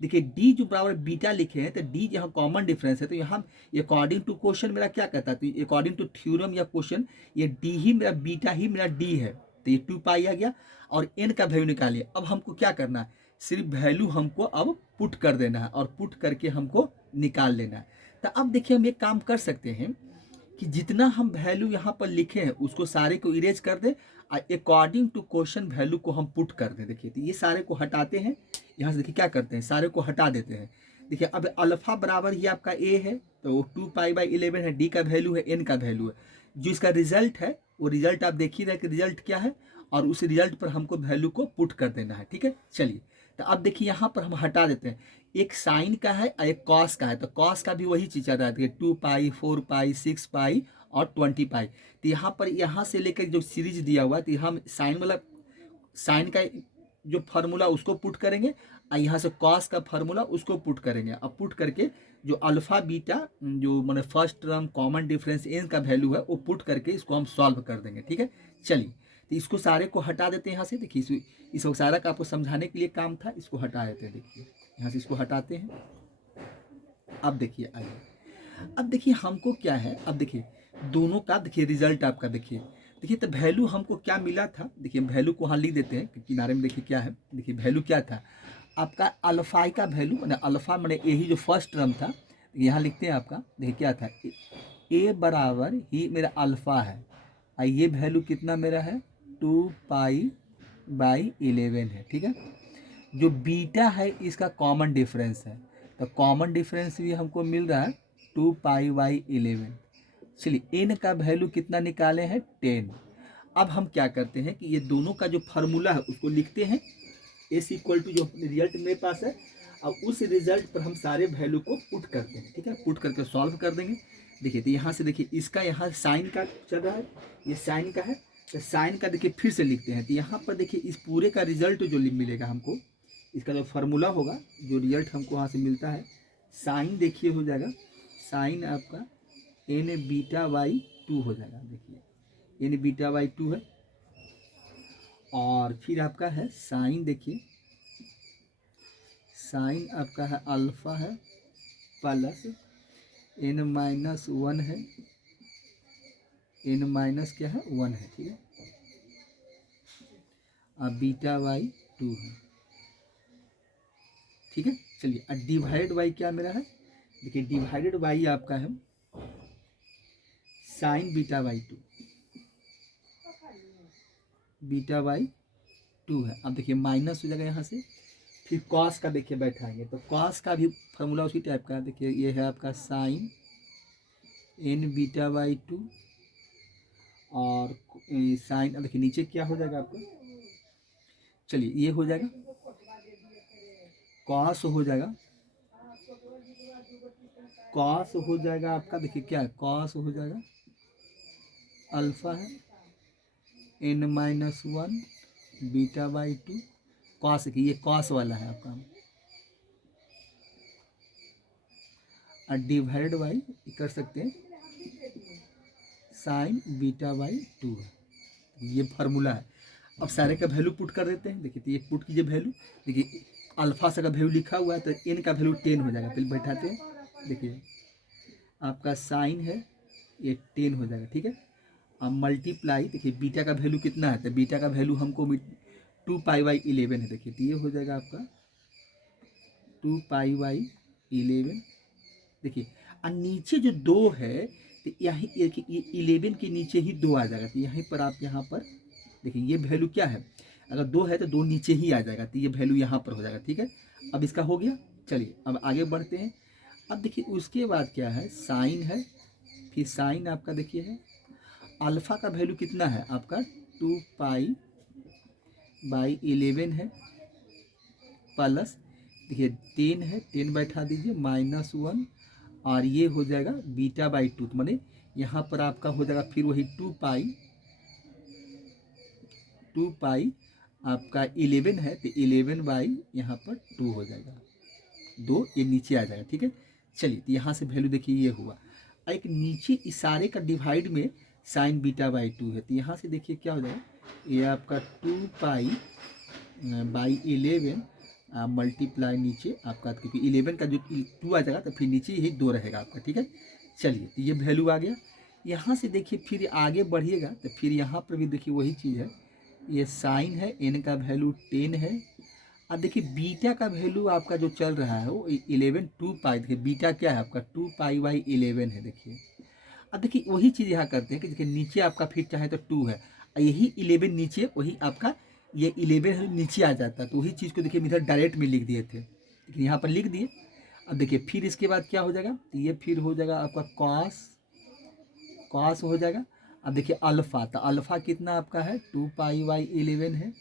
देखिए डी जो बराबर बीटा लिखे हैं तो डी यहाँ कॉमन डिफरेंस है। तो यहाँ अकॉर्डिंग टू क्वेश्चन मेरा क्या कहता है, तो अकॉर्डिंग टू थ्योरम या क्वेश्चन ये डी ही मेरा बीटा ही मेरा डी है। तो ये 2π आ गया और n का वैल्यू निकालिए। अब हमको क्या करना है, सिर्फ वैल्यू हमको अब पुट कर देना है और पुट करके हमको निकाल लेना है। तो अब देखिए हम एक काम कर सकते हैं कि जितना हम वैल्यू यहाँ पर लिखे हैं उसको सारे को इरेज कर दें और अकॉर्डिंग टू क्वेश्चन वैल्यू को हम पुट कर दें। देखिए तो ये सारे को हटाते हैं, यहाँ से देखिए क्या करते हैं, सारे को हटा देते हैं। देखिए अब अल्फा बराबर ये आपका ए है तो 2π/11 है, डी का वैल्यू है, एन का वैल्यू है। जो इसका रिजल्ट है वो रिजल्ट आप देख ही रहे कि रिजल्ट क्या है, और उस रिजल्ट पर हमको वैल्यू को पुट कर देना है। ठीक है, चलिए तो अब देखिए यहाँ पर हम हटा देते हैं, एक साइन का है और एक कॉस का है। तो कॉस का भी वही चीज चल रहा है, 2π, 4π, 6π और 20π। तो यहाँ पर यहाँ से लेकर जो सीरीज दिया हुआ है तो हम साइन वाला साइन का जो फार्मूला उसको पुट करेंगे और यहाँ से कॉस का फार्मूला उसको पुट करेंगे। अब पुट करके जो अल्फा बीटा जो मैंने first term common difference n का वैल्यू है वो पुट करके इसको हम सॉल्व कर देंगे। ठीक है, चलिए तो इसको सारे को हटा देते हैं यहाँ से। देखिए इस सारा का आपको समझाने के लिए काम था, इसको हटा देते हैं। देखिए यहाँ से इसको हटाते हैं। अब देखिए आइए, अब देखिए हमको क्या है, अब देखिए दोनों का देखिए रिजल्ट आपका देखिए तो वैल्यू हमको क्या मिला था। देखिए वैल्यू को यहाँ लिख देते हैं कि किनारे में। देखिए क्या है, देखिए वैल्यू क्या था आपका अल्फा का वैल्यू, मैंने अल्फा मैंने यही जो फर्स्ट टर्म था यहाँ लिखते हैं आपका। देखिए क्या था, ए बराबर ही मेरा अल्फा है और ये वैल्यू कितना मेरा है 2π/11 है। ठीक है, जो बीटा है इसका कॉमन डिफरेंस है, तो कॉमन डिफरेंस भी हमको मिल रहा है 2π/11। चलिए n का वैल्यू कितना निकाले हैं 10। अब हम क्या करते हैं कि ये दोनों का जो फार्मूला है उसको लिखते हैं, s इक्वल टू जो रिजल्ट मेरे पास है और उस रिजल्ट पर हम सारे वैल्यू को पुट करते हैं। ठीक है, पुट करके सॉल्व कर देंगे। देखिए तो यहाँ से देखिए इसका यहाँ साइन का चल रहा है, ये साइन का है, तो साइन का देखिए फिर से लिखते हैं। तो यहाँ पर देखिए इस पूरे का रिजल्ट जो मिलेगा हमको, इसका जो फार्मूला होगा जो रिजल्ट हमको वहाँ से मिलता है, साइन देखिए हो जाएगा साइन आपका n β/2 हो जाएगा। देखिए n β/2 है और फिर आपका है साइन, देखिए साइन आपका है अल्फा है प्लस n-1 है, n- क्या है 1 है। ठीक है, और β/2 है। ठीक है, चलिए और डिवाइड बाई क्या मेरा है, देखिए डिवाइडेड बाई आपका है साइन β/2 है। अब देखिए माइनस हो जाएगा यहाँ से, फिर कॉस का देखिए बैठाएंगे, तो कॉस का भी फार्मूला उसी टाइप का है। देखिए ये है आपका साइन n बीटा बाई 2, और साइन, अब देखिए नीचे क्या हो जाएगा आपका, चलिए ये हो जाएगा कॉस हो जाएगा, कॉस हो जाएगा आपका, देखिए क्या है, कॉस हो जाएगा अल्फा है n-1 बीटा बाई 2 कॉस की, ये कॉस वाला है आपका, और डिवाइड बाई कर सकते हैं साइन बीटा बाई 2 है, ये फार्मूला है। अब सारे का वैल्यू पुट कर देते हैं। देखिए तो ये पुट कीजिए वैल्यू, देखिए अल्फा से का वैल्यू लिखा हुआ है तो n का वैल्यू 10 हो जाएगा, फिर बैठाते हैं। देखिए आपका साइन है ये 10 हो जाएगा, ठीक है। अब मल्टीप्लाई, देखिए बीटा का वैल्यू कितना है, तो बीटा का वैल्यू हमको 2π/11 है। देखिए तो ये हो जाएगा आपका 2π/11। देखिए और नीचे जो 2 है तो यहीं ये 11 के नीचे ही 2 आ जाएगा, तो यहीं पर आप यहाँ पर देखिए ये वैल्यू क्या है, अगर 2 है तो 2 नीचे ही आ जाएगा, तो ये वैल्यू यहाँ पर हो जाएगा, ठीक है। अब इसका हो गया, चलिए अब आगे बढ़ते हैं। अब देखिए उसके बाद क्या है, साइन है, फिर साइन आपका देखिए है अल्फ़ा का वैल्यू कितना है आपका 2π/11 है, प्लस देखिए 10 है, 10 बैठा दीजिए -1, और ये हो जाएगा बीटा बाई 2, तो माने यहाँ पर आपका हो जाएगा फिर वही 2π आपका 11 है, तो 11 बाई यहाँ पर 2 हो जाएगा, 2 ये नीचे आ जाएगा, ठीक है। चलिए तो यहाँ से वैल्यू देखिए ये हुआ, एक नीचे इशारे का डिवाइड में साइन बीटा बाई 2 है, तो यहाँ से देखिए क्या हो जाएगा, ये आपका 2π/11 मल्टीप्लाई नीचे आपका, क्योंकि 11 का जो 2 आ जाएगा तो फिर नीचे यही 2 रहेगा आपका, ठीक है। चलिए तो ये वैल्यू आ गया। यहाँ से देखिए फिर आगे बढ़िएगा तो फिर यहाँ पर भी देखिए वही चीज़ है, ये साइन है, n का वैल्यू 10 है, अब देखिए बीटा का वैल्यू आपका जो चल रहा है वो 11 2π, देखिए बीटा क्या है आपका 2π/11 है। देखिए अब देखिए वही चीज़ यहाँ करते हैं कि देखिए नीचे आपका फिर चाहे तो 2 है, यही 11 नीचे, वही आपका ये 11 नीचे आ जाता है, तो वही चीज़ को देखिए इधर डायरेक्ट में लिख दिए थे, लेकिन यहाँ पर लिख दिए। अब देखिए फिर इसके बाद क्या हो जाएगा, तो ये फिर हो जाएगा आपका कॉस हो जाएगा। अब देखिए अल्फ़ा, तो अल्फ़ा कितना आपका है 2π/11 है,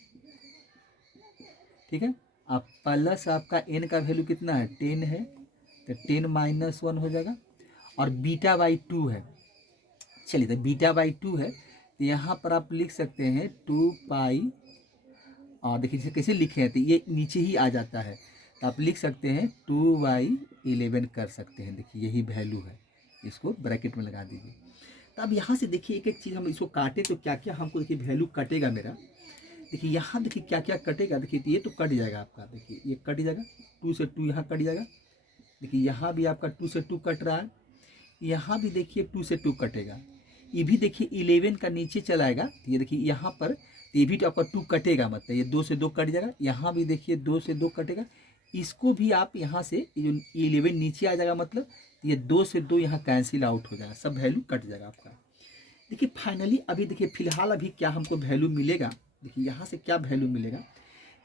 ठीक है। अब प्लस आपका n का वैल्यू कितना है 10 है, तो 10-1 हो जाएगा, और बीटा बाई 2 है। चलिए तो बीटा बाई 2 है, तो यहाँ पर आप लिख सकते हैं 2π, और देखिए इसे कैसे लिखे हैं, तो ये नीचे ही आ जाता है, तो आप लिख सकते हैं 2/11 कर सकते हैं। देखिए यही वैल्यू है, इसको ब्रैकेट में लगा दीजिए। तो अब यहाँ से देखिए एक एक चीज़ हम इसको काटें तो क्या क्या हमको देखिए वैल्यू कटेगा मेरा, देखिए यहाँ देखिए क्या क्या कटेगा, देखिए ये तो कट जाएगा आपका, देखिए ये कट जाएगा, 2 से 2 यहाँ कट जाएगा, देखिए यहाँ भी आपका 2 से 2 कट रहा है, यहाँ भी देखिए 2 से 2 कटेगा, ये भी देखिए 11 का नीचे चलाएगा, तो ये देखिए यहाँ पर ये भी तो आपका 2 कटेगा, मतलब ये 2 से 2 कट जाएगा, यहाँ भी देखिए 2 से 2 कटेगा, इसको भी आप यहाँ से ये जो 11 नीचे आ जाएगा, मतलब ये 2 से 2 यहाँ कैंसिल आउट हो जाएगा, सब वैल्यू कट जाएगा आपका। देखिए फाइनली अभी देखिए फिलहाल अभी क्या हमको वैल्यू मिलेगा, देखिए यहाँ से क्या वैल्यू मिलेगा,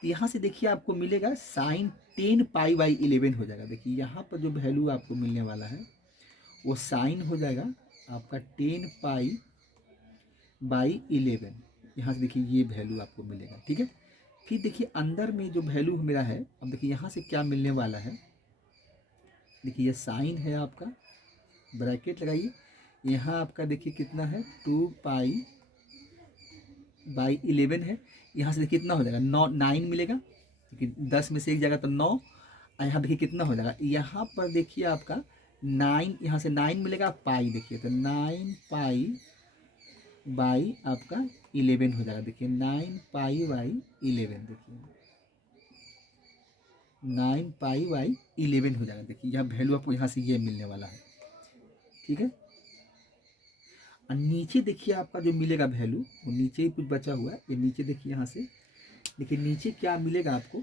तो यहाँ से देखिए आपको मिलेगा साइन 10π/11 हो जाएगा। देखिए यहाँ पर जो वैल्यू आपको मिलने वाला है वो साइन हो जाएगा आपका 10π/11, यहाँ से देखिए ये वैल्यू आपको मिलेगा, ठीक है। फिर देखिए अंदर में जो वैल्यू मेरा है, अब देखिए यहाँ से क्या मिलने वाला है, देखिए ये साइन है आपका, ब्रैकेट लगाइए, यहाँ आपका देखिए कितना है 2π/11 है, यहाँ से देखिए कितना हो जाएगा 9 मिलेगा, देखिए 10 में से एक जाएगा तो 9, और यहाँ देखिए कितना हो जाएगा, यहाँ पर देखिए आपका 9, यहाँ से 9 मिलेगा, पाई देखिए तो 9π/ आपका 11 हो जाएगा, देखिए 9π/11, देखिए 9π/11 हो जाएगा, देखिए यह वैल्यू आपको यहाँ से ये मिलने वाला है, ठीक है। और नीचे देखिए आपका जो मिलेगा वैल्यू, वो नीचे ही कुछ बचा हुआ है, ये नीचे देखिए यहाँ से देखिए नीचे क्या मिलेगा आपको,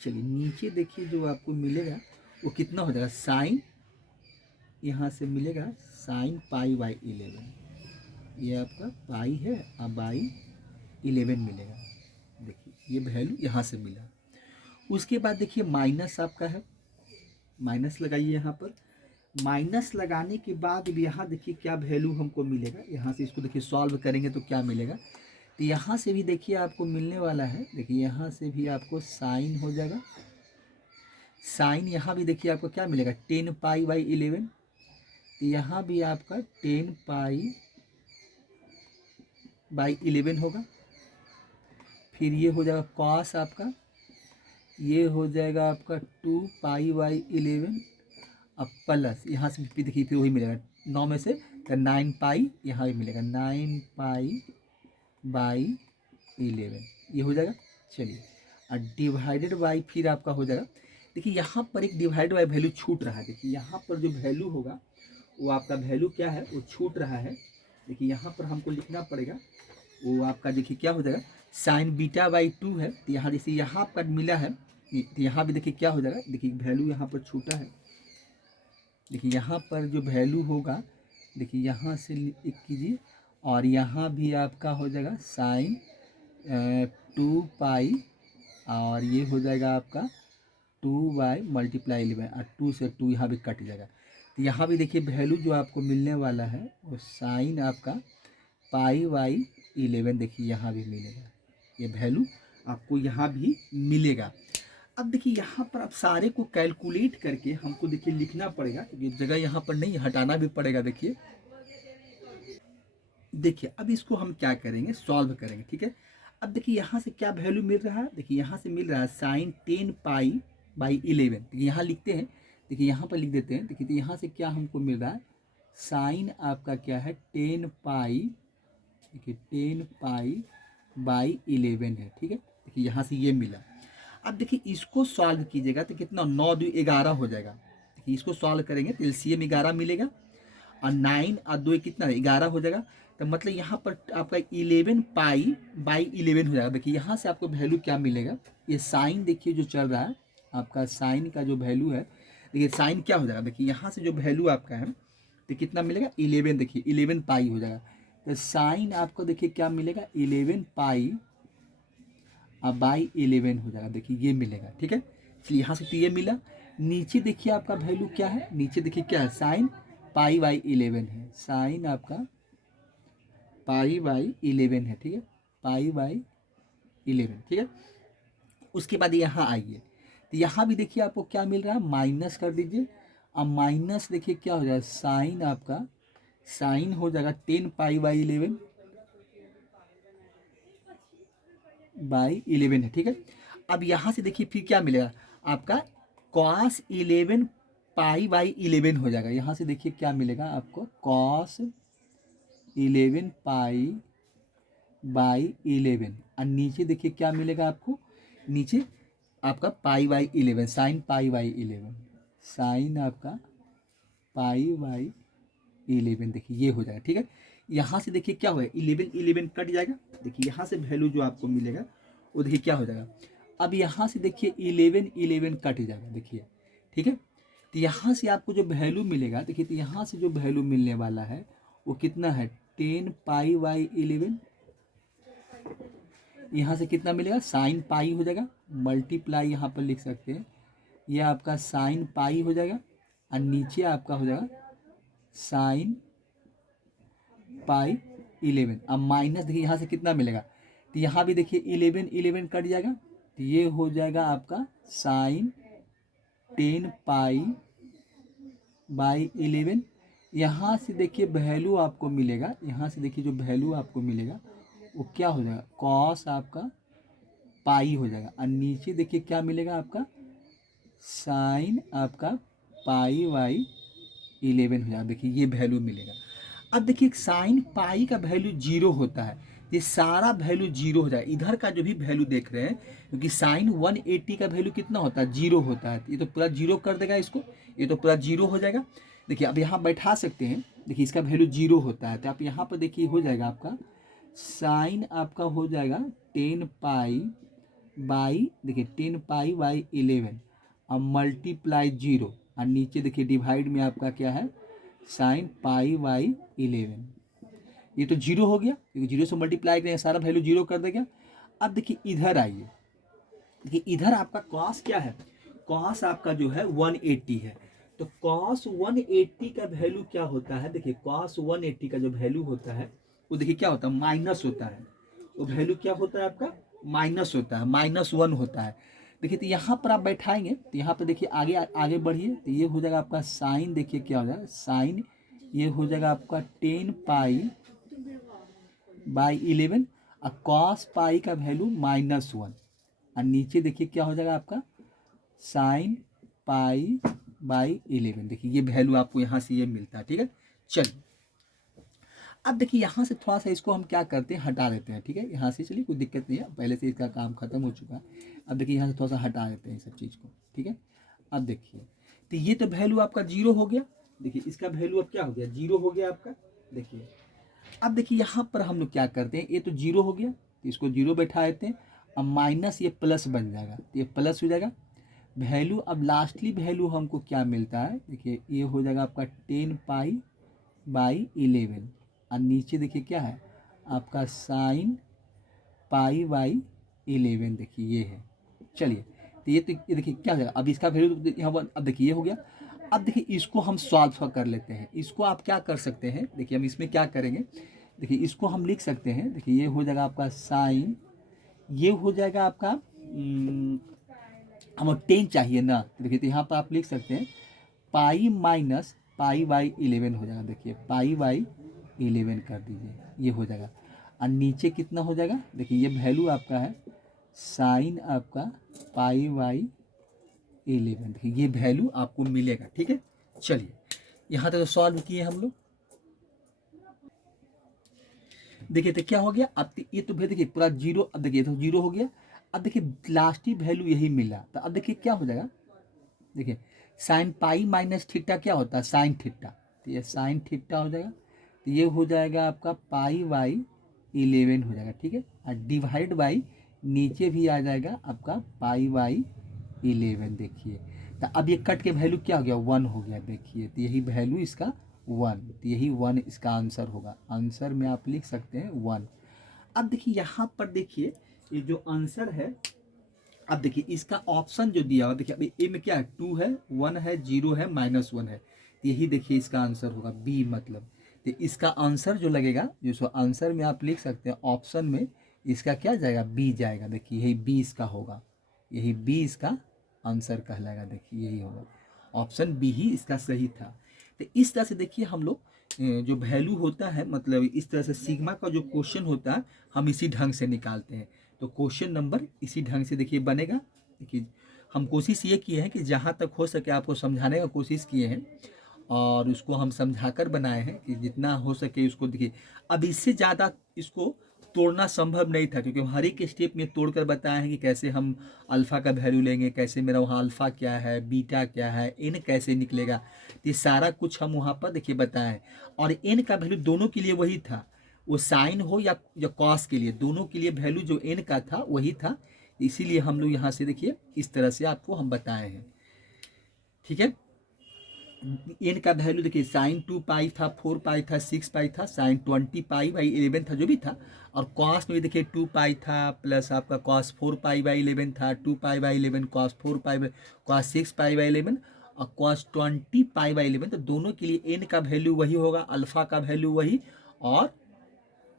चलिए नीचे देखिए जो आपको मिलेगा वो कितना हो जाएगा, साइन यहाँ से मिलेगा साइन π/11, ये आपका पाई है और बाई 11 मिलेगा, देखिए ये वैल्यू यहाँ से मिला। उसके बाद देखिए माइनस आपका है, माइनस लगाइए यहाँ पर। माइनस लगाने के बाद भी यहाँ देखिए क्या वैल्यू हमको मिलेगा, यहाँ से इसको देखिए सॉल्व करेंगे तो क्या मिलेगा। तो यहाँ से भी देखिए आपको मिलने वाला है, देखिए यहाँ से भी आपको साइन हो जाएगा। साइन यहाँ भी देखिए आपको क्या मिलेगा, 10 पाई बाई 11। तो यहाँ भी आपका 10 पाई बाई 11 होगा। फिर ये हो जाएगा कॉस आपका, ये हो जाएगा आपका 2 पाई बाई 11। अब प्लस यहाँ से भी देखिए फिर वही मिलेगा 9 में से, तो 9 पाई यहाँ भी मिलेगा, 9 पाई बाई 11 ये हो जाएगा। चलिए, और डिवाइडेड बाई फिर आपका हो जाएगा। देखिए यहाँ पर एक डिवाइड बाई वैल्यू छूट रहा है। देखिए यहाँ पर जो वैल्यू होगा वो आपका वैल्यू क्या है, वो छूट रहा है। देखिए यहाँ पर हमको लिखना पड़ेगा, वो आपका देखिए क्या हो जाएगा, साइन बीटा बाई 2 है। तो यहाँ जैसे यहाँ आपका मिला है, तो यहाँ भी देखिए क्या हो जाएगा, देखिए वैल्यू यहाँ पर छूटा है। देखिए यहाँ पर जो वैल्यू होगा, देखिए यहाँ से एक कीजिए, और यहाँ भी आपका हो जाएगा साइन 2 पाई, और ये हो जाएगा आपका 2 बाई मल्टीप्लाई 11, और 2 से 2 यहाँ भी कट जाएगा। तो यहाँ भी देखिए वैल्यू जो आपको मिलने वाला है वो साइन आपका पाई बाई 11 देखिए यहाँ भी मिलेगा, ये वैल्यू आपको यहाँ भी मिलेगा। अब देखिए यहाँ पर आप सारे को कैलकुलेट करके हमको देखिए लिखना पड़ेगा, क्योंकि जगह यहाँ पर नहीं, हटाना भी पड़ेगा। देखिए देखिए अब इसको हम क्या करेंगे, सॉल्व करेंगे, ठीक है। अब देखिए यहाँ से क्या वैल्यू मिल रहा है, देखिए यहाँ से मिल रहा है साइन 10 पाई बाई 11। देखिए यहाँ लिखते हैं, देखिए यहाँ पर लिख देते हैं। देखिए तो यहाँ से क्या हमको मिल रहा है, साइन आपका क्या है 10 पाई, देखिए 10 पाई बाई 11 है, ठीक है। देखिए यहाँ से ये मिला। अब देखिए इसको सॉल्व कीजिएगा तो कितना, 9 2 11 हो जाएगा। देखिए इसको सॉल्व करेंगे तो एलसीएम 11 मिलेगा, और 9 और 2 कितना 11 हो जाएगा। तो मतलब यहाँ पर आपका 11 पाई बाई 11 हो जाएगा। देखिए यहाँ से आपको वैल्यू क्या मिलेगा, ये साइन देखिए जो चल रहा है आपका, साइन का जो वैल्यू है, देखिए साइन क्या हो जाएगा, देखिए यहाँ से जो वैल्यू आपका है तो कितना मिलेगा 11, देखिए 11 पाई हो जाएगा। तो साइन आपको देखिए क्या मिलेगा 11 पाई अब बाई 11 हो जाएगा, देखिए ये मिलेगा, ठीक है। चलिए यहाँ से तो ये मिला। नीचे देखिए आपका वैल्यू क्या है, नीचे देखिए क्या है, साइन पाई बाई 11 है, साइन आपका पाई बाई 11 है, ठीक है, पाई बाई 11, ठीक है। उसके बाद यहाँ आइए, तो यहाँ भी देखिए आपको क्या मिल रहा है, माइनस कर दीजिए। अब माइनस देखिए क्या हो जाएगा, साइन आपका, साइन हो जाएगा 10 पाई बाई 11 बाई 11 है, ठीक है। अब यहाँ से देखिए फिर क्या मिलेगा आपका, कॉस 11 पाई बाई 11 हो जाएगा। यहाँ से देखिए क्या मिलेगा आपको, कॉस 11 पाई बाई 11, और नीचे देखिए क्या मिलेगा आपको, नीचे आपका pi by 11, sine pi by 11, sine आपका पाई बाई 11, देखिए ये हो जाएगा, ठीक है। यहाँ से देखिए क्या होगा, 11 11 कट जाएगा। देखिए यहाँ से वैल्यू जो आपको मिलेगा वो देखिए क्या हो जाएगा। अब यहाँ से देखिए 11 11 कट जाएगा, देखिए, ठीक है। तो यहाँ से आपको जो वैल्यू मिलेगा, देखिए तो यहाँ से जो वैल्यू मिलने वाला है वो कितना है, 10 पाई बाई 11। यहाँ से कितना मिलेगा, साइन पाई हो जाएगा, मल्टीप्लाई यहाँ पर लिख सकते हैं, ये आपका साइन पाई हो जाएगा, और नीचे आपका हो जाएगा साइन पाई 11। अब माइनस देखिए यहाँ से कितना मिलेगा, तो यहाँ भी देखिए 11 11 कट जाएगा, तो ये हो जाएगा आपका साइन 10 पाई बाई 11। यहाँ से देखिए वैल्यू आपको मिलेगा, यहाँ से देखिए जो वैल्यू आपको मिलेगा वो क्या हो जाएगा, कॉस आपका पाई हो जाएगा, और नीचे देखिए क्या मिलेगा आपका, साइन आपका पाई बाई 11 हो जाएगा। देखिए ये वैल्यू मिलेगा। अब देखिए साइन पाई का वैल्यू 0 होता है, ये सारा वैल्यू 0 हो जाएगा। इधर का जो भी वैल्यू देख रहे हैं, क्योंकि साइन 180 का वैल्यू कितना होता है, 0 होता है, ये तो पूरा 0 कर देगा इसको, ये तो पूरा 0 हो जाएगा। देखिए अब यहाँ बैठा सकते हैं, देखिए इसका वैल्यू 0 होता है, तो आप यहाँ पर देखिए हो जाएगा आपका साइन आपका हो जाएगा 10 पाई बाई, देखिए 10 पाई बाई 11, और मल्टीप्लाई 0, और नीचे देखिए डिवाइड में आपका क्या है, साइन पाई बाई 11, ये तो 0 हो गया, क्योंकि 0 से मल्टीप्लाई करें सारा वैल्यू 0 कर देगा। अब देखिए इधर आइए, देखिए इधर आपका कॉस क्या है, कॉस आपका जो है 180 है। तो कॉस 180 का वैल्यू क्या होता है, देखिए कॉस 180 का जो वैल्यू होता है वो देखिए क्या होता है, माइनस होता है। वो वैल्यू क्या होता है आपका, माइनस होता है, -1 होता है। देखिए तो यहाँ पर आप बैठाएंगे तो यहाँ पर देखिए आगे आगे बढ़िए तो ये हो जाएगा आपका साइन, देखिए क्या हो जाएगा साइन, ये हो जाएगा आपका 10π/11 और कॉस पाई का वैल्यू -1 और नीचे देखिए क्या हो जाएगा आपका साइन π/11। देखिए ये वैल्यू आपको यहाँ से ये मिलता है, ठीक है। चलिए अब देखिए यहाँ से थोड़ा सा इसको हम क्या करते हैं, हटा देते हैं, ठीक है। यहाँ से चलिए कोई दिक्कत नहीं है, पहले से इसका काम खत्म हो चुका है। अब देखिए यहाँ से थोड़ा सा हटा देते हैं सब चीज़ को, ठीक है। अब देखिए तो ये तो वैल्यू आपका 0 हो गया, देखिए इसका वैल्यू अब क्या हो गया, 0 हो गया आपका। देखिए अब देखिए यहाँ पर हम लोग क्या करते हैं, ये तो 0 हो गया तो इसको 0 बैठा देते हैं। अब माइनस ये प्लस बन जाएगा तो ये प्लस हो जाएगा वैल्यू। अब लास्टली वैल्यू हमको क्या मिलता है, देखिए ये हो जाएगा आपका 10π/11 और नीचे देखिए क्या है आपका साइन π/11, देखिए ये है। चलिए तो ये देखिए क्या हो जाएगा, अब इसका वैल्यू यहाँ पर, अब देखिए ये हो गया। अब देखिए इसको हम सॉल्व कर लेते हैं। इसको आप क्या कर सकते हैं, देखिए हम इसमें क्या करेंगे, देखिए इसको हम लिख सकते हैं। देखिए ये हो जाएगा आपका साइन, ये हो जाएगा आपका हमें 10 चाहिए ना, तो देखिए तो यहाँ पर आप लिख सकते हैं π-π/11 हो जाएगा। देखिए π/11 कर दीजिए, ये हो जाएगा। और नीचे कितना हो जाएगा, देखिए ये वैल्यू आपका है साइन आपका π/11, देखिए ये वैल्यू आपको मिलेगा, ठीक है। चलिए यहाँ तक तो सॉल्व किए हम लोग। देखिए तो क्या हो गया, अब ये तो भाई देखिए पूरा 0, अब देखिए तो 0 हो गया। अब देखिए लास्ट ही वैल्यू यही मिला, तो अब देखिए क्या हो जाएगा, देखिए साइन पाई माइनस थीटा क्या होता है, साइन थीटा, तो ये साइन थीटा हो जाएगा। तो ये हो जाएगा आपका π/11 हो जाएगा, ठीक है। और डिवाइड बाई नीचे भी आ जाएगा आपका π/11। देखिए तो अब ये कट के वैल्यू क्या हो गया, 1 हो गया। देखिए तो यही वैल्यू इसका 1, तो यही 1 इसका आंसर होगा। आंसर में आप लिख सकते हैं 1। अब देखिए यहाँ पर देखिए ये जो आंसर है, अब देखिए इसका ऑप्शन जो दिया हुआ, देखिए अभी ए में क्या है, 2 है, 1 है, 0 है, -1 है, तो यही देखिए इसका आंसर होगा बी। मतलब तो इसका आंसर जो लगेगा, जो आंसर में आप लिख सकते हैं ऑप्शन में, इसका क्या जाएगा, बी जाएगा। देखिए यही बी इसका होगा, यही बी इसका आंसर कहलाएगा। देखिए यही होगा, ऑप्शन बी ही इसका सही था। तो इस तरह से देखिए हम लोग जो वैल्यू होता है, मतलब इस तरह से सिग्मा का जो क्वेश्चन होता है हम इसी ढंग से निकालते हैं। तो क्वेश्चन नंबर इसी ढंग से देखिए बनेगा। देखिए हम कोशिश ये किए हैं कि जहाँ तक हो सके आपको समझाने का कोशिश किए हैं और उसको हम समझाकर बनाए हैं कि जितना हो सके उसको। देखिए अब इससे ज़्यादा इसको तोड़ना संभव नहीं था, क्योंकि हर एक स्टेप में तोड़कर बताए हैं कि कैसे हम अल्फ़ा का वैल्यू लेंगे, कैसे मेरा वहाँ अल्फ़ा क्या है, बीटा क्या है, एन कैसे निकलेगा, तो ये सारा कुछ हम वहाँ पर देखिए बताए हैं। और एन का वैल्यू दोनों के लिए वही था, वो साइन हो या कॉस के लिए, दोनों के लिए वैल्यू जो एन का था वही था। इसीलिए हम लोग यहाँ से देखिए इस तरह से आपको हम बताए हैं, ठीक है। एन का वैल्यू देखिए साइन 2π था, 4π था, 6π था, साइन 20π/11 था जो भी था। और कॉस में भी देखिए 2π था प्लस आपका कॉस 4π/11 था, 2π/11 कॉस 4π कॉस 6π/11 और कॉस 20π/11। तो दोनों के लिए एन का वैल्यू वही होगा, अल्फ़ा का वैल्यू वही और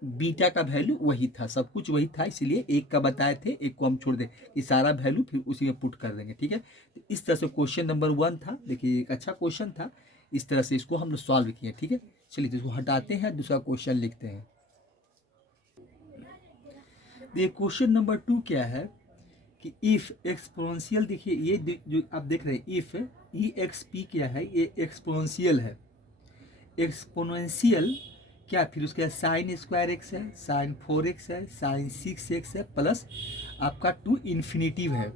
बीटा का वैल्यू वही था, सब कुछ वही था। इसीलिए एक का बताए थे, एक को हम छोड़ दें कि सारा वैल्यू फिर उसी में पुट कर देंगे, ठीक है। तो इस तरह से क्वेश्चन नंबर 1 था। देखिए एक अच्छा क्वेश्चन था, इस तरह से इसको हम लोग सॉल्व किए, ठीक है। चलिए तो इसको हटाते हैं, दूसरा क्वेश्चन लिखते हैं। देखिए क्वेश्चन नंबर 2 क्या है कि इफ़ एक्सपोनेंशियल, देखिए ये जो आप देख रहे हैं इफ़ EXP क्या है, ये एक्सपोनेंशियल है। एक्सपोनेंशियल क्या, फिर उसके बाद साइन स्क्वायर एक्स है, साइन 4x है, साइन 6x है, प्लस आपका 2 इन्फिनिटिव है।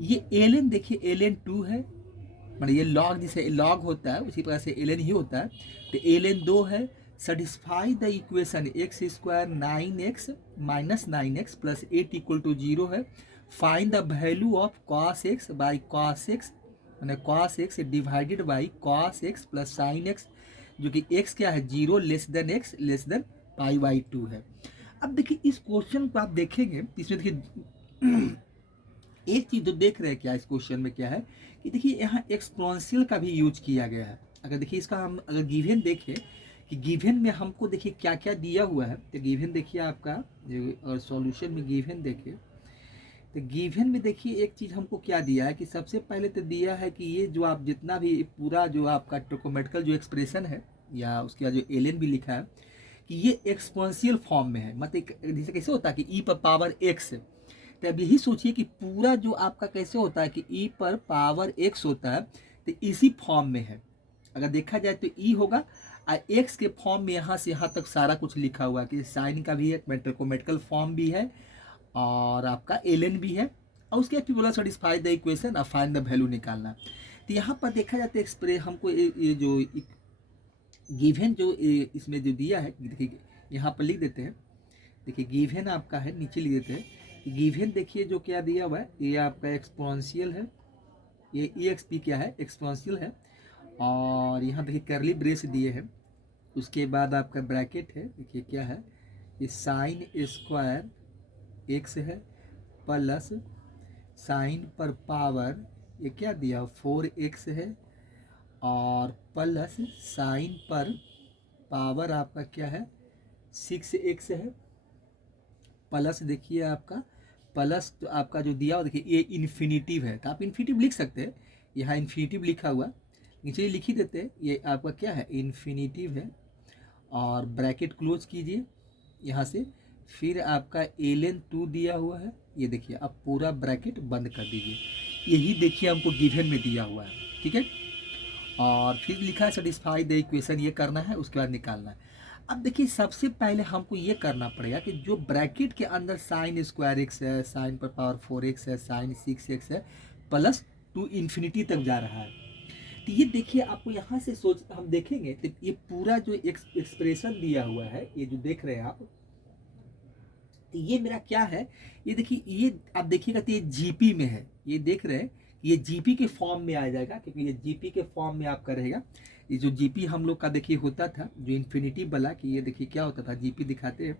ये ln देखिए ln 2 है, मतलब ये लॉग, जैसे लॉग होता है उसी प्रकार से ln ही होता है। तो ln 2 है। Satisfy the equation x² 9x - 9x plus 8 = 0 है। Find the value of cos x by cos x, मैंने cos x divided by cos x plus sin x, जो कि x क्या है 0 less than x less than π/2 है। अब देखिए इस क्वेश्चन को आप देखेंगे, इसमें देखिए एक चीज जो देख रहे हैं क्या इस क्वेश्चन में क्या है कि देखिए यहाँ एक्सपोनेंशियल का भी यूज किया गया है। अगर देखिए इसका हम अगर गिवन देखें कि गिवन में हमको देखिए क्या क्या दिया हुआ है, तो गिवन देखिए आपका और सॉल्यूशन में गिवन देखिए, तो गिवन में देखिए एक चीज़ हमको क्या दिया है कि सबसे पहले तो दिया है कि ये जो आप जितना भी पूरा जो आपका ट्रिकोमेटिकल जो एक्सप्रेशन है या उसके बाद जो एल भी लिखा है कि ये एक्सपोनेंशियल फॉर्म में है। मतलब जैसे कैसे होता है कि ई पर पावर एक्स, तो अब यही सोचिए कि पूरा जो आपका कैसे होता है कि ई पर पावर एक्स होता है, तो इसी फॉर्म में है। अगर देखा जाए तो ई होगा और एक्स के फॉर्म में यहाँ से यहाँ तक सारा कुछ लिखा हुआ है कि साइन का भी एक ट्रिकोमेटिकल फॉर्म भी है और आपका एल भी है, और उसके बाद बोला सेटिस्फाई द इक्वेशन और फाइंड द वैल्यू निकालना। तो यहाँ पर देखा जाता है एक्सप्रेस हमको ये जो गिवन जो इसमें जो दिया है, देखिए यहाँ पर लिख देते हैं। देखिए गिवन आपका है, नीचे लिख देते हैं गिवन। देखिए जो क्या दिया हुआ है, ये आपका एक्सपोनेंशियल है, ये ई एक्स पी क्या है, एक्सपोनेंशियल है, और यहाँ देखिए करली ब्रेस दिए हैं। उसके बाद आपका ब्रैकेट है, देखिए क्या है, ये साइन स्क्वायर एक्स है प्लस साइन पर पावर ये क्या दिया 4x है और प्लस साइन पर पावर आपका क्या है 6x है, प्लस देखिए आपका प्लस तो आपका जो दिया हुआ देखिए ये इन्फिनिटिव है, तो आप इन्फिनिटिव लिख सकते हैं, यहाँ इन्फिनिटिव लिखा हुआ नीचे लिख ही देते हैं, ये आपका क्या है इन्फिनिटिव है, और ब्रैकेट क्लोज कीजिए यहाँ से, फिर आपका एलन 2 दिया हुआ है, ये देखिए अब पूरा ब्रैकेट बंद कर दीजिए, यही देखिए हमको गिवन में दिया हुआ है, ठीक है। और फिर लिखा है सेटिस्फाई द इक्वेशन, ये करना है, उसके बाद निकालना है। अब देखिए सबसे पहले हमको ये करना पड़ेगा कि जो ब्रैकेट के अंदर साइन स्क्वायर एक्स है, साइन पर पावर 4x है, साइन 6x है, प्लस 2 इन्फिनिटी तक जा रहा है, तो ये देखिए आपको यहाँ से सोच हम देखेंगे तो ये पूरा जो एक्सप्रेशन दिया हुआ है, ये जो देख रहे हैं आप, तो ये मेरा क्या है, ये देखिए ये आप देखिएगा तो ये जीपी में है, ये देख रहे हैं ये जीपी के फॉर्म में आ जाएगा, क्योंकि ये जीपी के फॉर्म में आपका रहेगा। ये जो जीपी हम लोग का देखिए होता था जो इन्फिनिटी वाला, कि ये देखिए क्या होता था जीपी दिखाते हैं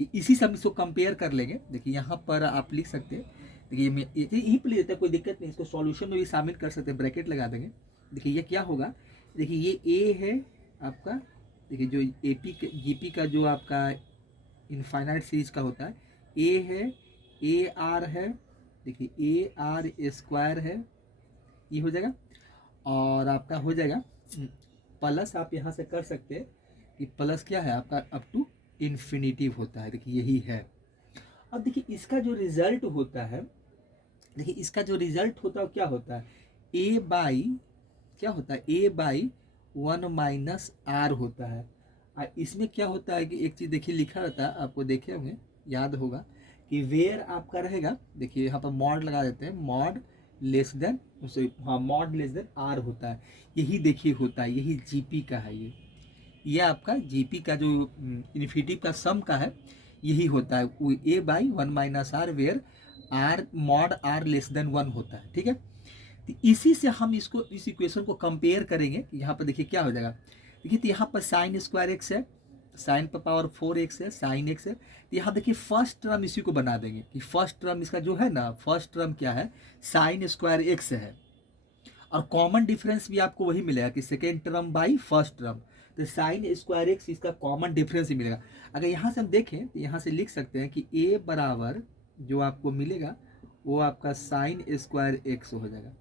कि इसी से हम इसको कंपेयर कर लेंगे। देखिए यहाँ पर आप लिख सकते हैं, देखिए मैं यहीं पर लिख देता है, कोई दिक्कत नहीं, इसको सॉल्यूशन में भी शामिल कर सकते हैं, ब्रैकेट लगा देंगे। देखिए ये क्या होगा, देखिए ये ए है आपका, देखिए जो एपी जीपी का जो आपका इनफाइनाइट सीरीज का होता है, ए है, ए आर है, देखिए ए आर स्क्वायर है, ये हो जाएगा, और आपका हो जाएगा प्लस, आप यहाँ से कर सकते हैं कि प्लस क्या है आपका अप टू इन्फिनिटिव होता है, देखिए यही है। अब देखिए इसका जो रिजल्ट होता है, देखिए इसका जो रिजल्ट होता है क्या होता है, ए बाई क्या होता है, ए बाई 1 माइनस आर होता है। और इसमें क्या होता है कि एक चीज़ देखिए लिखा रहता है, आपको देखे होंगे याद होगा कि वेयर आपका रहेगा, देखिए यहाँ पर मॉड लगा देते हैं, मॉड लेस देन, हाँ मॉड लेस देन आर होता है, यही देखिए होता है, यही जीपी का है, ये आपका जीपी का जो इन्फिनिटिव का सम का है यही होता है, वो a by 1 minus r where r mod r less than 1 होता है, ठीक है। तो इसी से हम इसको इस इक्वेशन को कंपेयर करेंगे, यहाँ पर देखिए क्या हो जाएगा, देखिए तो यहाँ पर साइन स्क्वायर एक्स है, साइन पर पावर 4x है, साइन एक्स है, तो यहाँ देखिए फर्स्ट टर्म इसी को बना देंगे कि फर्स्ट टर्म इसका जो है ना, फर्स्ट टर्म क्या है साइन स्क्वायर एक्स है, और कॉमन डिफरेंस भी आपको वही मिलेगा कि second term by first term, तो साइन स्क्वायर एक्स इसका कॉमन डिफरेंस ही मिलेगा। अगर यहाँ से हम देखें तो यहाँ से लिख सकते हैं कि a बराबर जो आपको मिलेगा वो आपका साइन स्क्वायर एक्स हो जाएगा,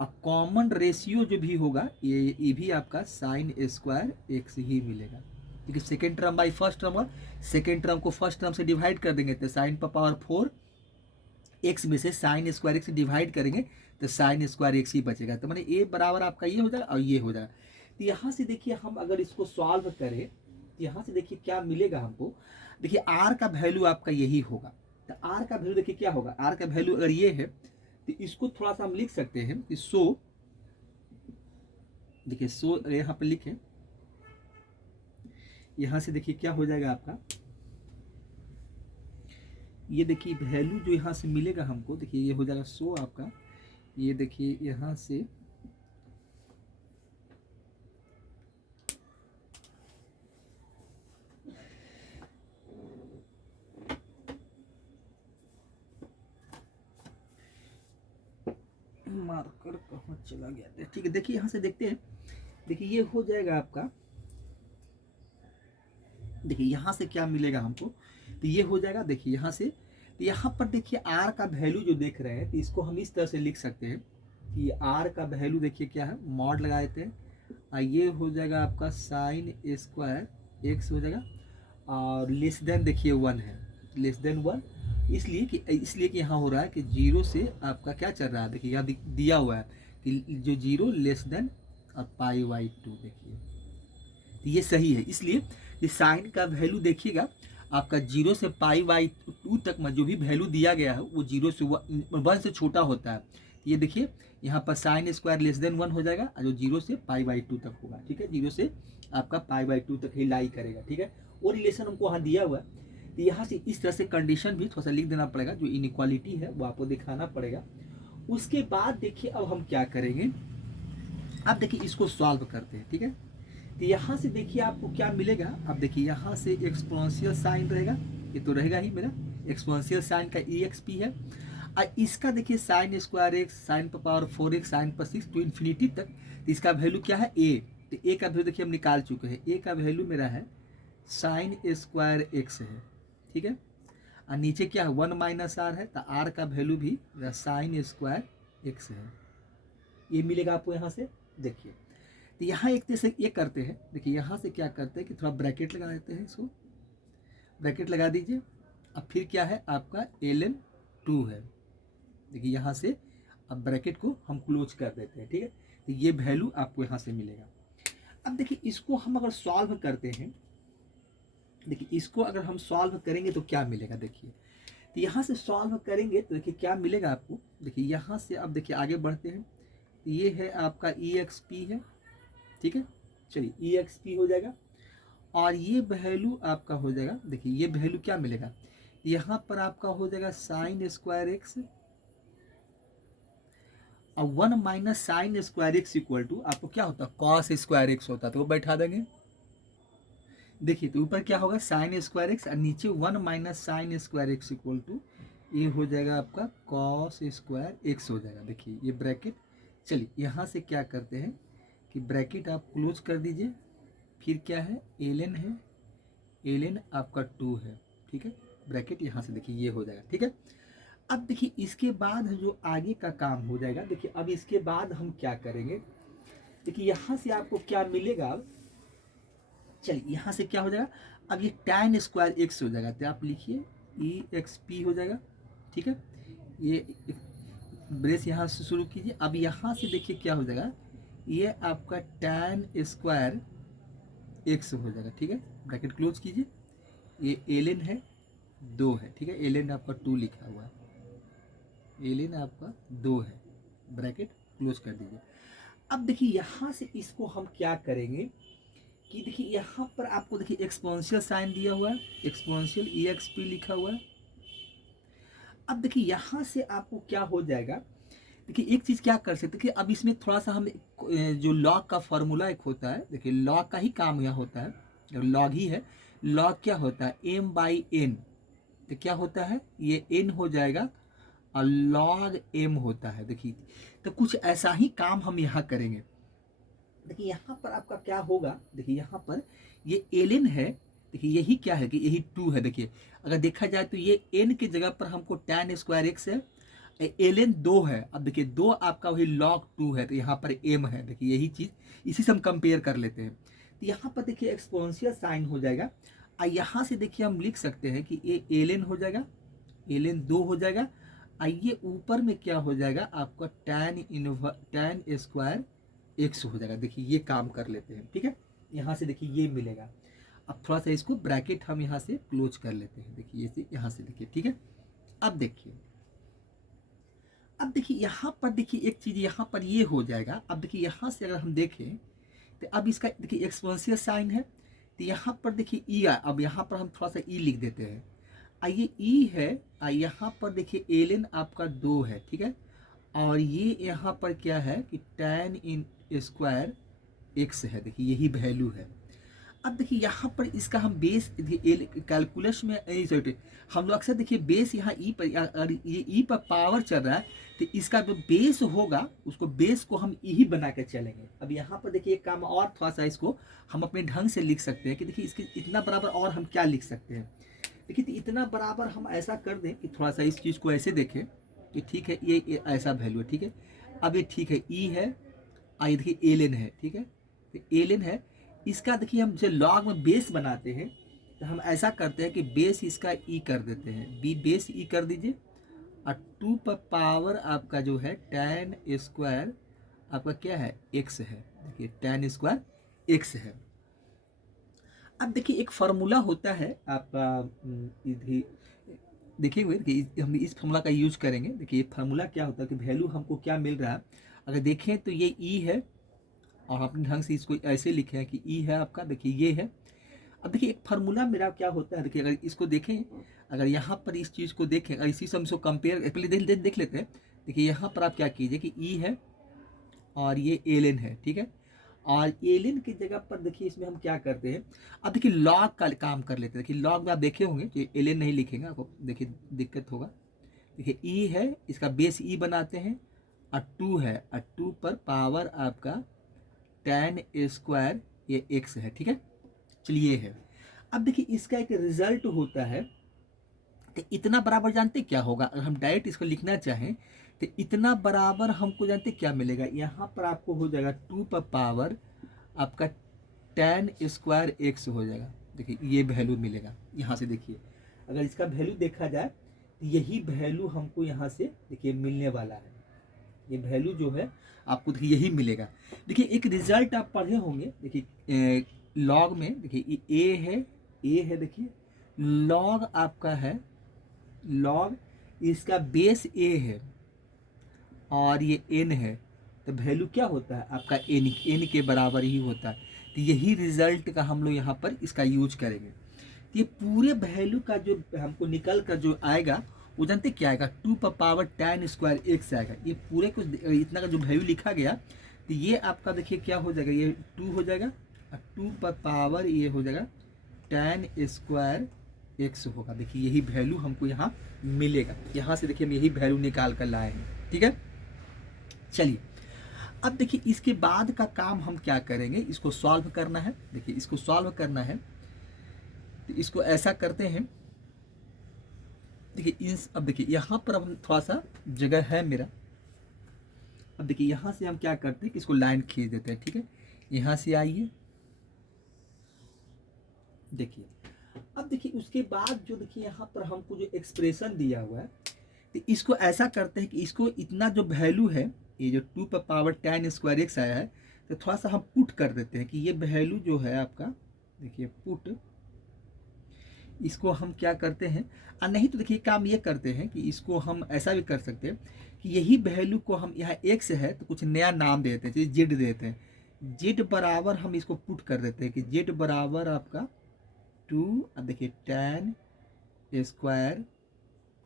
अब कॉमन रेशियो जो भी होगा ये भी आपका साइन स्क्वायर एक्स ही मिलेगा, क्योंकि second term by first term, और सेकेंड टर्म को फर्स्ट टर्म से डिवाइड कर देंगे तो साइन पर पावर 4 एक्स में से साइन स्क्वायर एक्स डिवाइड करेंगे तो साइन स्क्वायर एक्स ही बचेगा, तो मैंने ए बराबर आपका ये हो जाएगा और ये हो जाएगा। तो यहाँ से देखिए हम अगर इसको सॉल्व करें तो यहाँ से देखिए क्या मिलेगा हमको, देखिए आर का वैल्यू आपका यही होगा, तो आर का वैल्यू देखिए क्या होगा, आर का वैल्यू अगर ये है तो इसको थोड़ा सा हम लिख सकते हैं कि सो, देखिए सो यहाँ पर लिखें, यहाँ से देखिए क्या हो जाएगा आपका, ये देखिए वैल्यू जो यहाँ से मिलेगा हमको, देखिए ये हो जाएगा सो आपका, ये देखिए यहाँ से मार्कर कहाँ चला गया? ठीक है, देखिए यहाँ से देखते हैं। देखिए ये हो जाएगा आपका, देखिए यहाँ से क्या मिलेगा हमको, तो ये हो जाएगा। देखिए यहाँ से, तो यहाँ पर देखिए आर का वैल्यू जो देख रहे हैं, तो इसको हम इस तरह से लिख सकते हैं कि आर का वैल्यू देखिए क्या है, मॉड लगा देते हैं, और ये हो जाएगा आपका साइन स्क्वायर एक्स हो जाएगा, और लेस देन देखिए 1 है, लेस देन 1, इसलिए कि यहाँ हो रहा है कि 0 से आपका क्या चल रहा है, देखिए यहाँ दिया हुआ है कि जो 0 लेस देन π/2, देखिए तो ये सही है। इसलिए कि साइन का वैल्यू देखिएगा आपका 0 से π/2 तक में जो भी वैल्यू दिया गया है वो 0 से 1 से छोटा होता है। ये देखिए यहाँ पर साइन स्क्वायर लेस देन 1 हो जाएगा, और जो 0 से π/2 तक होगा, ठीक है, 0 से आपका π/2 तक ही लाई करेगा, ठीक है। और रिलेशन हमको यहाँ दिया हुआ है, तो यहाँ से इस तरह से कंडीशन भी थोड़ा सा लिख देना पड़ेगा, जो इनइक्वालिटी है वो आपको दिखाना पड़ेगा। उसके बाद देखिए अब हम क्या करेंगे, अब देखिए इसको सॉल्व करते हैं, ठीक है। तो यहाँ से देखिए आपको क्या मिलेगा, अब देखिए यहाँ से एक्सपोनेंशियल साइन रहेगा, ये तो रहेगा ही मेरा एक्सपोनेंशियल साइन का EXP है, और इसका देखिए साइन स्क्वायर एक्स, साइन पर पावर 4x, साइन पर 6 टू इन्फिनिटी तक, तो इसका वैल्यू क्या है A, तो A का वैल्यू देखिए हम निकाल चुके हैं, A का वैल्यू मेरा है साइन स्क्वायर एक्स है, ठीक है, और नीचे क्या है 1 - r है, तो r का वैल्यू भी मेरा साइन स्क्वायर एक्स है, ये मिलेगा आपको यहाँ से। देखिए तो यहाँ एक जैसे ये करते हैं, देखिए यहाँ से क्या करते हैं कि थोड़ा ब्रैकेट लगा देते हैं, इसको ब्रैकेट लगा दीजिए, अब फिर क्या है आपका ln2 है, देखिए यहाँ से अब ब्रैकेट को हम क्लोज कर देते हैं, ठीक है, तो ये वैल्यू आपको यहाँ से मिलेगा। अब देखिए इसको हम अगर सॉल्व करते हैं, देखिए इसको अगर हम सॉल्व करेंगे तो क्या मिलेगा, देखिए तो यहाँ से सॉल्व करेंगे तो देखिए क्या मिलेगा आपको, देखिए यहाँ से अब देखिए आगे बढ़ते हैं, तो ये है आपका EXP है, ठीक है, चलिए EXP हो जाएगा, और ये वैल्यू आपका हो जाएगा, देखिए ये वैल्यू क्या मिलेगा, यहाँ पर आपका हो जाएगा साइन स्क्वायर एक्स, और 1 - sine square x equal to आपको क्या होता है कॉस स्क्वायर एक्स होता है, तो वो बैठा देंगे। देखिए तो ऊपर क्या होगा साइन स्क्वायर एक्स, और नीचे 1 - sine square x equal to ये हो जाएगा आपका कॉस स्क्वायर एक्स हो जाएगा। देखिए ये ब्रैकेट, चलिए यहाँ से क्या करते हैं कि ब्रैकेट आप क्लोज कर दीजिए, फिर क्या है ln है, ln आपका 2 है, ठीक है, ब्रैकेट यहाँ से देखिए ये हो जाएगा, ठीक है। अब देखिए इसके बाद जो आगे का काम हो जाएगा, देखिए अब इसके बाद हम क्या करेंगे, देखिए यहाँ से आपको क्या मिलेगा, चलिए यहाँ से क्या हो जाएगा, अब ये tan स्क्वायर एक्स हो जाएगा, तो आप लिखिए EXP हो जाएगा, ठीक है, ये ब्रेस यहाँ से शुरू कीजिए। अब यहाँ से देखिए क्या हो जाएगा, ये आपका tan स्क्वायर एक्स हो जाएगा, ठीक है, ब्रैकेट क्लोज कीजिए, ये ln है 2 है, ठीक है, ln आपका 2 लिखा हुआ है, ln आपका 2 है, ब्रैकेट क्लोज कर दीजिए। अब देखिए यहाँ से इसको हम क्या करेंगे कि देखिए यहाँ पर आपको देखिए एक्सपोनेंशियल साइन दिया हुआ है, एक्सपोनेंशियल EXP लिखा हुआ है। अब देखिए यहाँ से आपको क्या हो जाएगा, देखिए एक चीज़ क्या कर सकते हैं कि अब इसमें थोड़ा सा हम जो लॉग का फॉर्मूला एक होता है, देखिए लॉग का ही काम यहाँ होता है, लॉग ही है, लॉग क्या होता है m/n, तो क्या होता है ये n हो जाएगा और log m होता है। देखिए तो कुछ ऐसा ही काम हम यहाँ करेंगे, देखिए यहाँ पर आपका क्या होगा, देखिए यहाँ पर ये ln है, देखिए यही क्या है कि यही 2 है, देखिए अगर देखा जाए तो ये n की जगह पर हमको tan स्क्वायर एक्स है, ln 2 है, अब देखिए 2 आपका वही log 2 है, तो यहाँ पर m है, देखिए यही चीज़ इसी से हम कंपेयर कर लेते हैं। तो यहाँ पर देखिए एक्सपोनेंशियल साइन हो जाएगा, और यहाँ से देखिए हम लिख सकते हैं कि ये ln हो जाएगा, ln 2 हो जाएगा, आइए ऊपर में क्या हो जाएगा आपका tan स्क्वायर एक्स हो जाएगा। देखिए ये काम कर लेते हैं, ठीक है, यहाँ से देखिए ये मिलेगा। अब थोड़ा सा इसको ब्रैकेट हम यहाँ से क्लोज कर लेते हैं, देखिए ये यहाँ से देखिए, ठीक है। अब देखिए यहाँ पर देखिए एक चीज़ यहाँ पर ये हो जाएगा। अब देखिए यहाँ से अगर हम देखें तो अब इसका देखिए एक्सपोनेंशियल साइन है, तो यहाँ पर देखिए ई, अब यहाँ पर हम थोड़ा सा ई लिख देते हैं, आइए ई है, यहाँ पर देखिए ln आपका 2 है, ठीक है, और ये यहाँ पर क्या है कि tan स्क्वायर एक्स है, देखिए यही वैल्यू है। अब देखिए यहाँ पर इसका हम बेस कैलकुलस में हम लोग अक्सर देखिए बेस यहाँ ई पर, अगर ये ई पर पावर चल रहा है तो इसका जो बेस होगा उसको बेस को हम ई ही बना के चलेंगे। अब यहाँ पर देखिए एक काम और थोड़ा सा इसको हम अपने ढंग से लिख सकते हैं कि देखिए इसके इतना बराबर और हम क्या लिख सकते हैं। देखिए तो इतना बराबर हम ऐसा कर दें कि थोड़ा सा इस चीज़ को ऐसे देखें कि ठीक है ये ऐसा वैल्यू है, ठीक है। अब ये ठीक है ई है, ये देखिए एल एन है, ठीक है। तो एल एन है, इसका देखिए हम जो लॉग में बेस बनाते हैं तो हम ऐसा करते हैं कि बेस इसका ई कर देते हैं, बी बेस ई कर दीजिए और 2 पर पावर आपका जो है tan स्क्वायर आपका क्या है x है। देखिए tan स्क्वायर x है। अब देखिए एक फार्मूला होता है आपका, देखिए हम इस फार्मूला का यूज करेंगे। देखिए ये फार्मूला क्या होता है कि वैल्यू हमको क्या मिल रहा है, अगर देखें तो ये ई है और अपने ढंग से इसको ऐसे लिखे हैं कि ई है आपका, देखिए ये है। अब देखिए एक फार्मूला मेरा क्या होता है, देखिए अगर इसको देखें, अगर यहाँ पर इस चीज़ को देखें, अगर इसी से हम इसको कंपेयर पहले देख लेते हैं। देखिए यहाँ पर आप क्या कीजिए कि ई है और ये एल एन है, ठीक है। और एल एन की जगह पर देखिए इसमें हम क्या करते हैं, अब देखिए लॉग का काम कर लेते हैं। देखिए लॉग में आप देखे होंगे कि एल एन नहीं लिखेंगे, आपको देखिए दिक्कत होगा। देखिए ई है, इसका बेस ई बनाते हैं और 2 है और 2 पर पावर आपका tan स्क्वायर ये x है, ठीक है। चलिए ये है। अब देखिए इसका एक रिजल्ट होता है तो इतना बराबर जानते क्या होगा, अगर हम डायरेक्ट इसको लिखना चाहें तो इतना बराबर हमको जानते क्या मिलेगा, यहाँ पर आपको हो जाएगा 2 पर पावर आपका tan स्क्वायर x हो जाएगा। देखिए ये वैल्यू मिलेगा यहाँ से। देखिए अगर इसका वैल्यू देखा जाए तो यही वैल्यू हमको यहाँ से देखिए मिलने वाला है। ये वैल्यू जो है आपको देखिए यही मिलेगा। देखिए एक रिजल्ट आप पढ़े होंगे, देखिए लॉग में देखिए ए है देखिए लॉग आपका है, लॉग इसका बेस ए है और ये एन है तो वैल्यू क्या होता है आपका एन के बराबर ही होता है। तो यही रिजल्ट का हम लोग यहाँ पर इसका यूज करेंगे। तो ये पूरे वैल्यू का जो हमको निकल कर जो आएगा वो जानते क्या आएगा, 2 पर पावर tan स्क्वायर x आएगा। ये पूरे कुछ इतना का जो वैल्यू लिखा गया तो ये आपका देखिए क्या हो जाएगा, ये 2 हो जाएगा और 2 पर पावर ये हो जाएगा tan स्क्वायर x होगा। देखिए यही वैल्यू हमको यहाँ मिलेगा। यहाँ से देखिए हम यही वैल्यू निकाल कर लाए हैं, ठीक है। चलिए अब देखिए इसके बाद का काम हम क्या करेंगे, इसको सॉल्व करना है। देखिए इसको सॉल्व करना है तो इसको ऐसा करते हैं। देखिए अब देखिए यहाँ पर अब थोड़ा सा जगह है मेरा। अब देखिए यहाँ से हम क्या करते हैं कि इसको लाइन खींच देते हैं, ठीक है। यहाँ से आइए, देखिए अब देखिए उसके बाद जो देखिए यहाँ पर हमको जो एक्सप्रेशन दिया हुआ है तो इसको ऐसा करते हैं कि इसको इतना जो वैल्यू है ये जो 2 पर पावर tan स्क्वायर x आया है तो थोड़ा सा हम पुट कर देते हैं कि ये वैल्यू जो है आपका, देखिए पुट, इसको हम क्या करते हैं, और नहीं तो देखिए काम ये करते हैं कि इसको हम ऐसा भी कर सकते हैं कि यही वैल्यू को हम यहाँ x है तो कुछ नया नाम दे देते हैं, जैसे जेड देते हैं। जेड बराबर हम इसको पुट कर देते हैं कि जेड बराबर आपका 2, अब देखिए tan स्क्वायर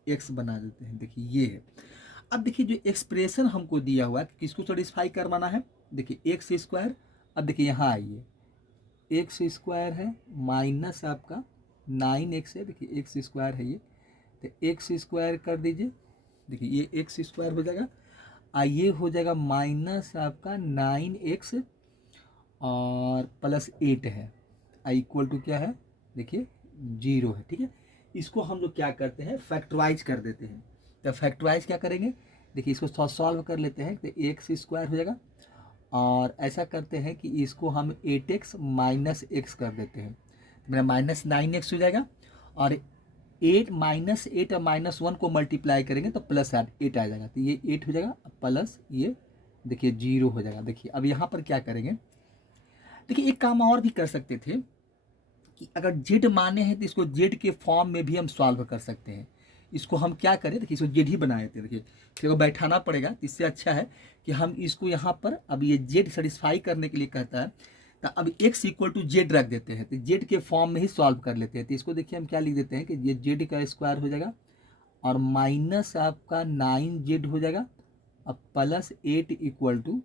x बना देते हैं। देखिए ये है। अब देखिए जो एक्सप्रेशन हमको दिया हुआ है किसको सेटिस्फाई करवाना है, देखिए एक्स स्क्वायर। अब देखिए यहाँ आइए, एक्स स्क्वायर है माइनस आपका 9x है, देखिए एक्स स्क्वायर है ये, तो एक्स स्क्वायर कर दीजिए। देखिए ये एक्स स्क्वायर हो जाएगा और ये हो जाएगा माइनस आपका 9x और प्लस 8 है, इक्वल टू क्या है, देखिए 0 है, ठीक है। इसको हम लोग क्या करते हैं, फैक्टराइज कर देते हैं। तो फैक्टराइज क्या करेंगे, देखिए इसको सॉल्व कर लेते हैं तो एक्स स्क्वायर हो जाएगा और ऐसा करते हैं कि इसको हम 8x माइनस एक्स कर देते हैं तो मेरा माइनस 9x हो जाएगा और 8 माइनस 8 और माइनस 1 को मल्टीप्लाई करेंगे तो प्लस 8 आ जाएगा। तो ये 8 हो जाएगा प्लस ये देखिए 0 हो जाएगा। देखिए अब यहाँ पर क्या करेंगे, देखिए एक काम और भी कर सकते थे कि अगर जेड माने हैं तो इसको जेड के फॉर्म में भी हम सॉल्व कर सकते हैं। इसको हम क्या करें, देखिए इसको जेड ही बनाए थे, देखिए फिर बैठाना पड़ेगा। इससे अच्छा है कि हम इसको यहाँ पर अब ये जेड सेटिस्फाई करने के लिए कहता है तो अब x इक्वल टू जेड रख देते हैं, तो जेड के फॉर्म में ही सॉल्व कर लेते हैं। तो इसको देखिए हम क्या लिख देते हैं कि ये जेड का स्क्वायर हो जाएगा और माइनस आपका 9z हो जाएगा और प्लस 8 इक्वल टू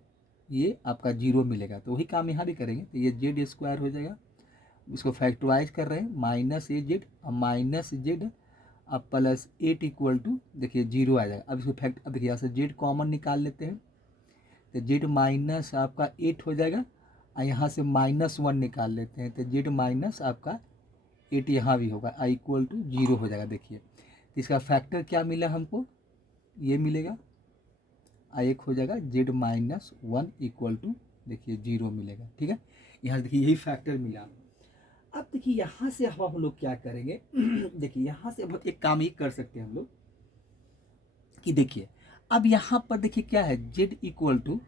ये आपका 0 मिलेगा। तो वही काम यहाँ भी करेंगे, तो ये जेड स्क्वायर हो जाएगा इसको फैक्टराइज कर रहे हैं, माइनस ए जेड और माइनस जेड अब प्लस 8 इक्वल टू देखिए 0 आ जाएगा। अब इसको फैक्ट, अब देखिए यहाँ से जेड कॉमन निकाल लेते हैं तो जेड माइनस आपका 8 हो जाएगा और यहाँ से -1 निकाल लेते हैं तो जेड माइनस आपका 8 यहाँ भी होगा, आई इक्वल टू 0 हो जाएगा। देखिए तो इसका फैक्टर क्या मिला हमको, ये मिलेगा आई एक हो जाएगा z-1 इक्वल टू देखिए 0 मिलेगा। ठीक है, यहाँ देखिए यही फैक्टर मिला। अब देखिए यहाँ से हम लोग क्या करेंगे देखिए यहाँ से अब एक काम ये कर सकते हैं हम लोग कि देखिए अब यहाँ पर देखिए क्या है z इक्वल टू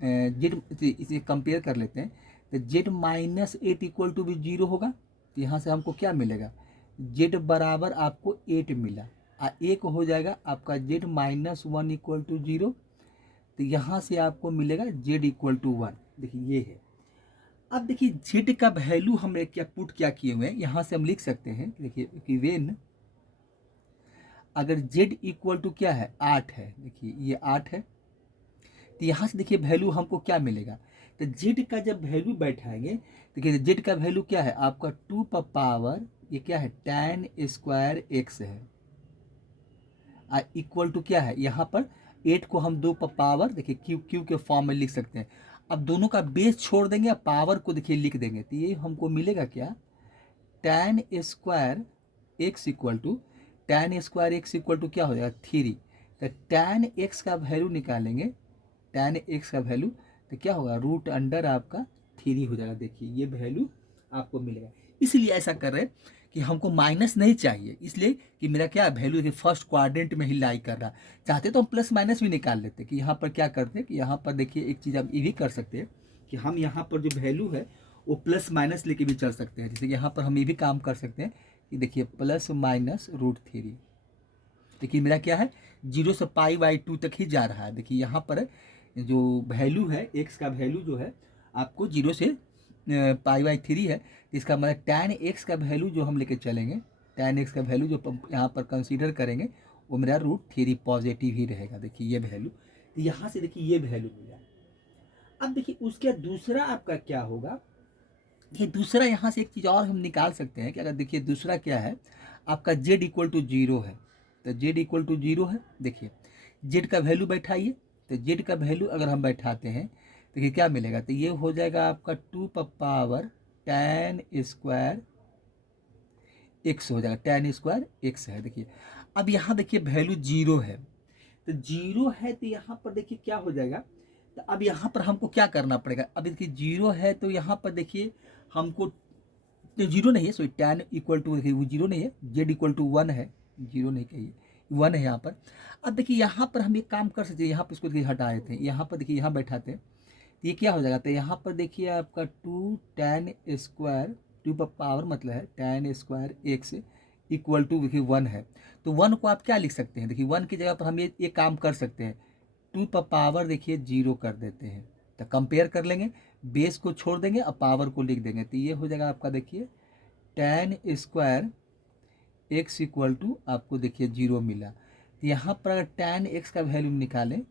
जेड, इसे कंपेयर कर लेते हैं तो z-8 इक्वल टू भी 0 होगा। तो यहाँ से हमको क्या मिलेगा, z बराबर आपको 8 मिला और एक हो जाएगा आपका z-1 इक्वल टू 0। तो यहाँ से आपको मिलेगा z इक्वल टू 1। देखिए ये है। अब देखिए z का वैल्यू हमने क्या पुट क्या किए हुए हैं, यहाँ से हम लिख सकते हैं देखिए कि वेन अगर z इक्वल टू क्या है 8 है, देखिए ये 8 है तो यहाँ से देखिए वैल्यू हमको क्या मिलेगा, तो z का जब वैल्यू बैठाएंगे देखिए z का वैल्यू क्या है आपका 2 पर पावर ये क्या है tan स्क्वायर x है इक्वल टू क्या है यहाँ पर 8 को हम 2 पर पावर देखिए क्यू के फॉर्म में लिख सकते हैं। अब दोनों का बेस छोड़ देंगे और पावर को देखिए लिख देंगे तो ये हमको मिलेगा क्या tan square x equal to क्या हो जाएगा 3। तो tan x का वैल्यू निकालेंगे, tan x का वैल्यू तो क्या होगा रूट अंडर आपका 3 हो जाएगा। देखिए ये वैल्यू आपको मिलेगा। इसलिए ऐसा कर रहे हैं कि हमको माइनस नहीं चाहिए, इसलिए कि मेरा क्या वैल्यू देखिए फर्स्ट क्वाड्रेंट में ही लाई कर रहा। चाहते तो हम प्लस माइनस भी निकाल लेते कि यहाँ पर क्या करते कि यहाँ पर देखिए एक चीज़ आप ये भी कर सकते हैं कि हम यहाँ पर जो वैल्यू है वो प्लस माइनस लेके भी चल सकते हैं। जैसे कि यहाँ पर हम ये भी काम कर सकते हैं कि देखिए प्लस माइनस √3। देखिए मेरा क्या है 0 से π/2 तक ही जा रहा है। देखिए यहाँ पर जो वैल्यू है x का वैल्यू जो है आपको 0 से π/3 है। इसका मतलब tan x का वैल्यू जो हम लेके चलेंगे, tan x का वैल्यू जो यहाँ पर कंसीडर करेंगे वो मेरा √3 पॉजिटिव ही रहेगा। देखिए ये वैल्यू, तो यहाँ से देखिए ये वैल्यू मिला। अब देखिए उसके दूसरा आपका क्या होगा, ये दूसरा यहाँ से एक चीज़ और हम निकाल सकते हैं कि अगर देखिए दूसरा क्या है आपका z इक्वल टू 0 है तो z इक्वल टू 0 है। देखिए z का वैल्यू बैठाइए तो z का वैल्यू अगर हम बैठाते हैं देखिए क्या मिलेगा, तो ये हो जाएगा आपका 2 पर पावर tan स्क्वायर x हो जाएगा, tan स्क्वायर x है। देखिए अब यहाँ देखिए वैल्यू 0 है तो 0 है तो यहाँ पर देखिए क्या हो जाएगा, तो अब यहाँ पर हमको क्या करना पड़ेगा। अब देखिए 0 है तो यहाँ पर देखिए हमको 0 नहीं है, सॉरी tan इक्वल टू देखिए वो 0 नहीं है, z इक्वल टू 1 है, 0 नहीं कहिए 1 है यहाँ पर। अब देखिए यहाँ पर हम एक काम कर सकते हैं, यहाँ पर इसको देखिए हटा देते हैं, यहाँ पर देखिए यहाँ बैठाते हैं तो ये क्या हो जाएगा, तो यहाँ पर देखिए आपका 2 tan स्क्वायर 2 पर पावर मतलब है tan square x equal to देखिए 1 है। तो 1 को आप क्या लिख सकते हैं, देखिए 1 की जगह पर हम ये काम कर सकते हैं 2 पर पावर देखिए 0 कर देते हैं। तो कंपेयर कर लेंगे, बेस को छोड़ देंगे और पावर को लिख देंगे तो ये हो जाएगा आपका देखिए tan square x equal to आपको देखिए 0 मिला। तो यहाँ पर अगर tan x का वैल्यू निकालें,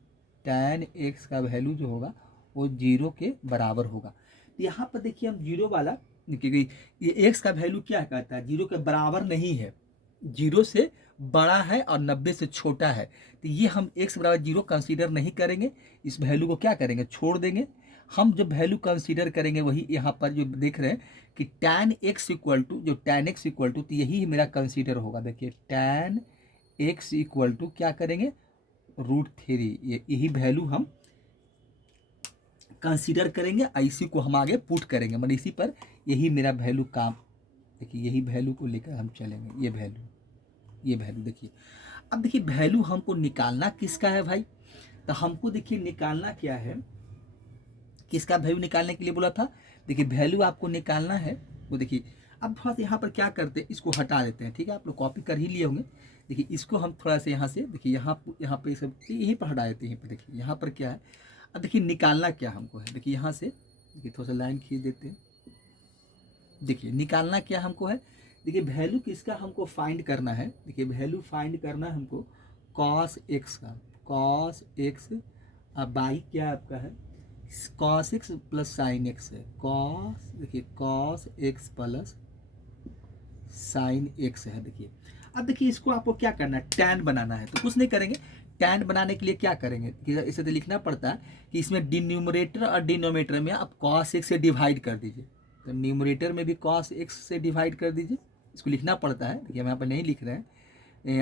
tan x का वैल्यू जो होगा वो 0 के बराबर होगा। तो यहाँ पर देखिए हम 0 वाला, क्योंकि ये x का वैल्यू क्या कहता है 0 के बराबर नहीं है, 0 से बड़ा है और 90 से छोटा है। तो ये हम x बराबर 0 कंसीडर नहीं करेंगे, इस वैल्यू को क्या करेंगे छोड़ देंगे। हम जब वैल्यू कंसीडर करेंगे वही यहाँ पर जो देख रहे हैं कि tan x इक्वल टू जो tan x इक्वल टू, तो यही मेरा कंसीडर होगा। देखिए tan x इक्वल टू क्या करेंगे √3, यही वैल्यू हम कंसीडर करेंगे, इसी को हम आगे पुट करेंगे, मतलब इसी पर यही मेरा वैल्यू काम। देखिए यही वैल्यू को लेकर हम चलेंगे, ये वैल्यू देखिए। अब देखिए वैल्यू हमको निकालना किसका है भाई, तो हमको देखिए निकालना क्या है, किसका वैल्यू निकालने के लिए बोला था। देखिए वैल्यू आपको निकालना है वो देखिए। अब थोड़ा सा यहाँ पर क्या करते हैं, इसको हटा देते हैं, ठीक है आप लोग कॉपी कर ही लिए होंगे। देखिए इसको हम थोड़ा सा यहाँ से देखिए यहाँ पे सब यहीं पर हटा देते हैं। पर देखिए यहाँ पर क्या है, अब देखिए निकालना क्या हमको है, देखिए यहाँ से देखिए थोड़ा सा लाइन खींच देते हैं। देखिए निकालना क्या हमको है, देखिए वैल्यू किसका हमको फाइंड करना है। देखिए वैल्यू फाइंड करना है हमको cos x का, cos x बाई क्या आपका है cos x plus sine x है, कॉस देखिए cos x plus sine x है। देखिए अब देखिए इसको आपको क्या करना है, टैन बनाना है। तो कुछ नहीं करेंगे, टैन बनाने के लिए क्या करेंगे, इसे तो लिखना पड़ता है कि इसमें डिन्यूमरेटर और डिनोमिनेटर में आप कॉस एक्स से डिवाइड कर दीजिए। तो न्यूमरेटर में भी कॉस एक्स से डिवाइड कर दीजिए, इसको लिखना पड़ता है। देखिए हम यहाँ पर नहीं लिख रहे हैं,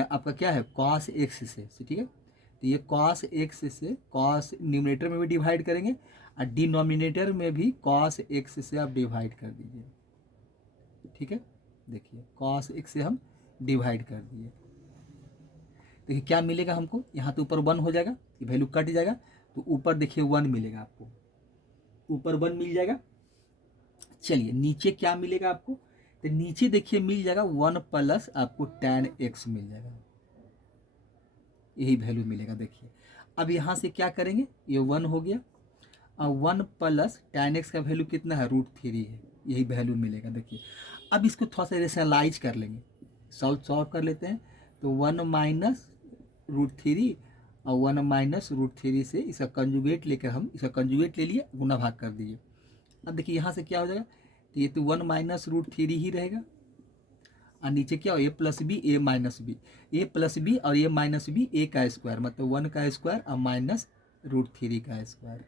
आपका क्या है कॉस एक्स से, ठीक है। तो ये कॉस एक्स से कॉस न्यूमरेटर में भी डिवाइड करेंगे और डिनोमिनेटर में भी कॉस एक्स से आप डिवाइड कर दीजिए, ठीक है। देखिए कॉस एक्स से हम डिवाइड कर दिए, देखिए क्या मिलेगा हमको, यहाँ तो ऊपर 1 हो जाएगा, ये वैल्यू कट जाएगा, तो ऊपर देखिए 1 मिलेगा आपको, ऊपर 1 मिल जाएगा। चलिए नीचे क्या मिलेगा आपको, तो नीचे देखिए मिल जाएगा 1 प्लस आपको tan x मिल जाएगा, यही वैल्यू मिलेगा। देखिए अब यहाँ से क्या करेंगे, ये 1 हो गया और 1 प्लस tan x का वैल्यू कितना है, √3 है, यही वैल्यू मिलेगा। देखिए अब इसको थोड़ा सा रेशनलाइज कर लेंगे, सॉल्व कर लेते हैं। तो 1 माइनस √3 और 1 माइनस √3 से इसका कंजुगेट लेकर हम इसका कंजुगेट ले लिए, गुना भाग कर दिए। अब देखिए यहाँ से क्या हो जाएगा, तो ये तो 1 माइनस √3 ही रहेगा और नीचे क्या हो, a plus b a minus b, a plus b और ए माइनस बी, ए का स्क्वायर मतलब 1 का स्क्वायर और माइनस √3 का स्क्वायर।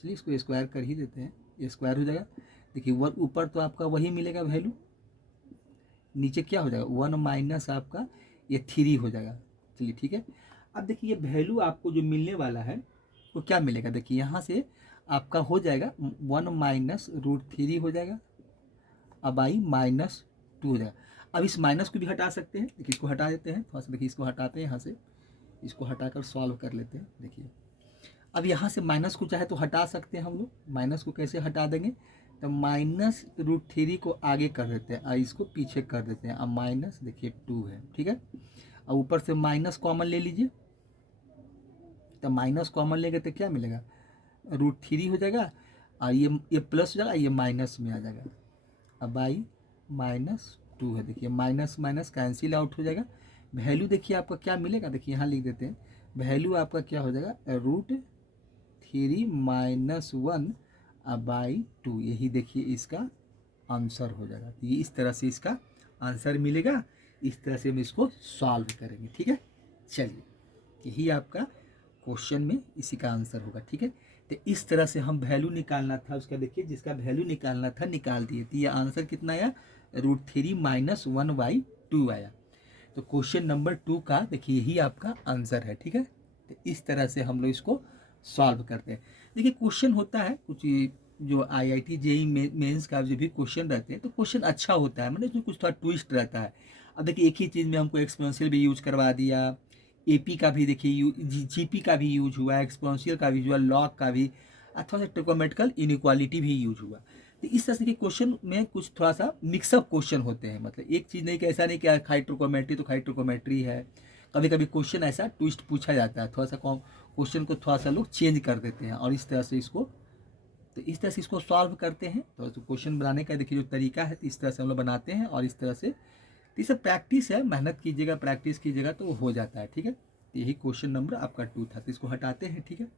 चलिए इसको स्क्वायर कर ही देते हैं, ये स्क्वायर हो जाएगा। देखिए ऊपर तो आपका वही मिलेगा वैल्यू, नीचे क्या हो जाएगा 1 माइनस आपका ये 3 हो जाएगा। चलिए ठीक है। अब देखिए ये वैल्यू आपको जो मिलने वाला है वो क्या मिलेगा, देखिए यहाँ से आपका हो जाएगा 1 माइनस √3 हो जाएगा, अब आई -2 हो जाएगा। अब इस माइनस को भी हटा सकते हैं, देखिए इसको हटा देते हैं थोड़ा सा, देखिए इसको हटाते हैं यहाँ से, इसको हटाकर सॉल्व कर लेते हैं। देखिए अब यहाँ से माइनस को चाहे तो हटा सकते हैं हम लोग, माइनस को कैसे हटा देंगे, तो -√3 को आगे कर देते हैं और इसको पीछे कर देते हैं, अब माइनस देखिए 2 है, ठीक है। और ऊपर से माइनस कॉमन ले लीजिए, तो माइनस कॉमन लेंगे तो क्या मिलेगा, √3 हो जाएगा और ये प्लस हो जाएगा, ये माइनस में आ जाएगा, अब आई -2 है। देखिए माइनस माइनस कैंसिल आउट हो जाएगा, वैल्यू देखिए आपका क्या मिलेगा, देखिए यहाँ लिख देते हैं, वैल्यू आपका क्या हो जाएगा √3 - 1 बाई 2, यही देखिए इसका आंसर हो जाएगा। तो ये इस तरह से इसका आंसर मिलेगा, इस तरह से हम इसको सॉल्व करेंगे, ठीक है। चलिए यही आपका क्वेश्चन में इसी का आंसर होगा, ठीक है। तो इस तरह से हम वैल्यू निकालना था उसका, देखिए जिसका वैल्यू निकालना था निकाल दिए, तो ये आंसर कितना आया, √3 - 1/2 आया। तो क्वेश्चन नंबर 2 का देखिए यही आपका आंसर है, ठीक है। तो इस तरह से हम लोग इसको सॉल्व करते हैं। देखिए क्वेश्चन होता है कुछ जो IIT JEE मेंस का जो भी क्वेश्चन रहते हैं, तो क्वेश्चन अच्छा होता है, मतलब इसमें कुछ थोड़ा ट्विस्ट रहता है। अब देखिए एक ही चीज़ में हमको एक्सपोनेंशियल भी यूज करवा दिया, AP का भी देखिए GP का भी यूज हुआ, एक्सपोनेंशियल का भी हुआ, लॉग का भी, थोड़ा सा ट्रिग्नोमेट्रिकल इनइक्वालिटी भी यूज हुआ। तो इस तरह के क्वेश्चन में कुछ थोड़ा सा मिक्सअप क्वेश्चन होते हैं, मतलब एक चीज़ नहीं कि ऐसा नहीं कि खाली ट्रिग्नोमेट्री तो खाली ट्रिग्नोमेट्री है, कभी कभी क्वेश्चन ऐसा ट्विस्ट पूछा जाता है, थोड़ा सा क्वेश्चन को थोड़ा सा लोग चेंज कर देते हैं और इस तरह से इसको सॉल्व करते हैं। तो क्वेश्चन बनाने का देखिए जो तरीका है, तो इस तरह से हम लोग बनाते हैं और इस तरह से, तो ये सब प्रैक्टिस है, मेहनत कीजिएगा प्रैक्टिस कीजिएगा तो हो जाता है, ठीक है। तो यही क्वेश्चन नंबर आपका 2 था, तो इसको हटाते हैं, ठीक है।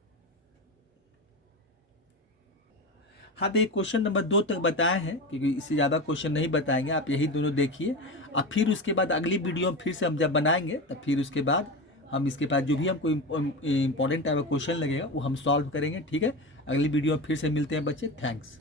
हाँ तो ये क्वेश्चन नंबर 2 तक बताए हैं, क्योंकि इससे ज़्यादा क्वेश्चन नहीं बताएंगे, आप यही दोनों देखिए और फिर उसके बाद अगली वीडियो फिर से हम जब बनाएंगे तब फिर उसके बाद हम इसके बाद जो भी हमको इम्पोर्टेंट टाइप का क्वेश्चन लगेगा वो हम सॉल्व करेंगे, ठीक है। अगली वीडियो में फिर से मिलते हैं बच्चे, थैंक्स।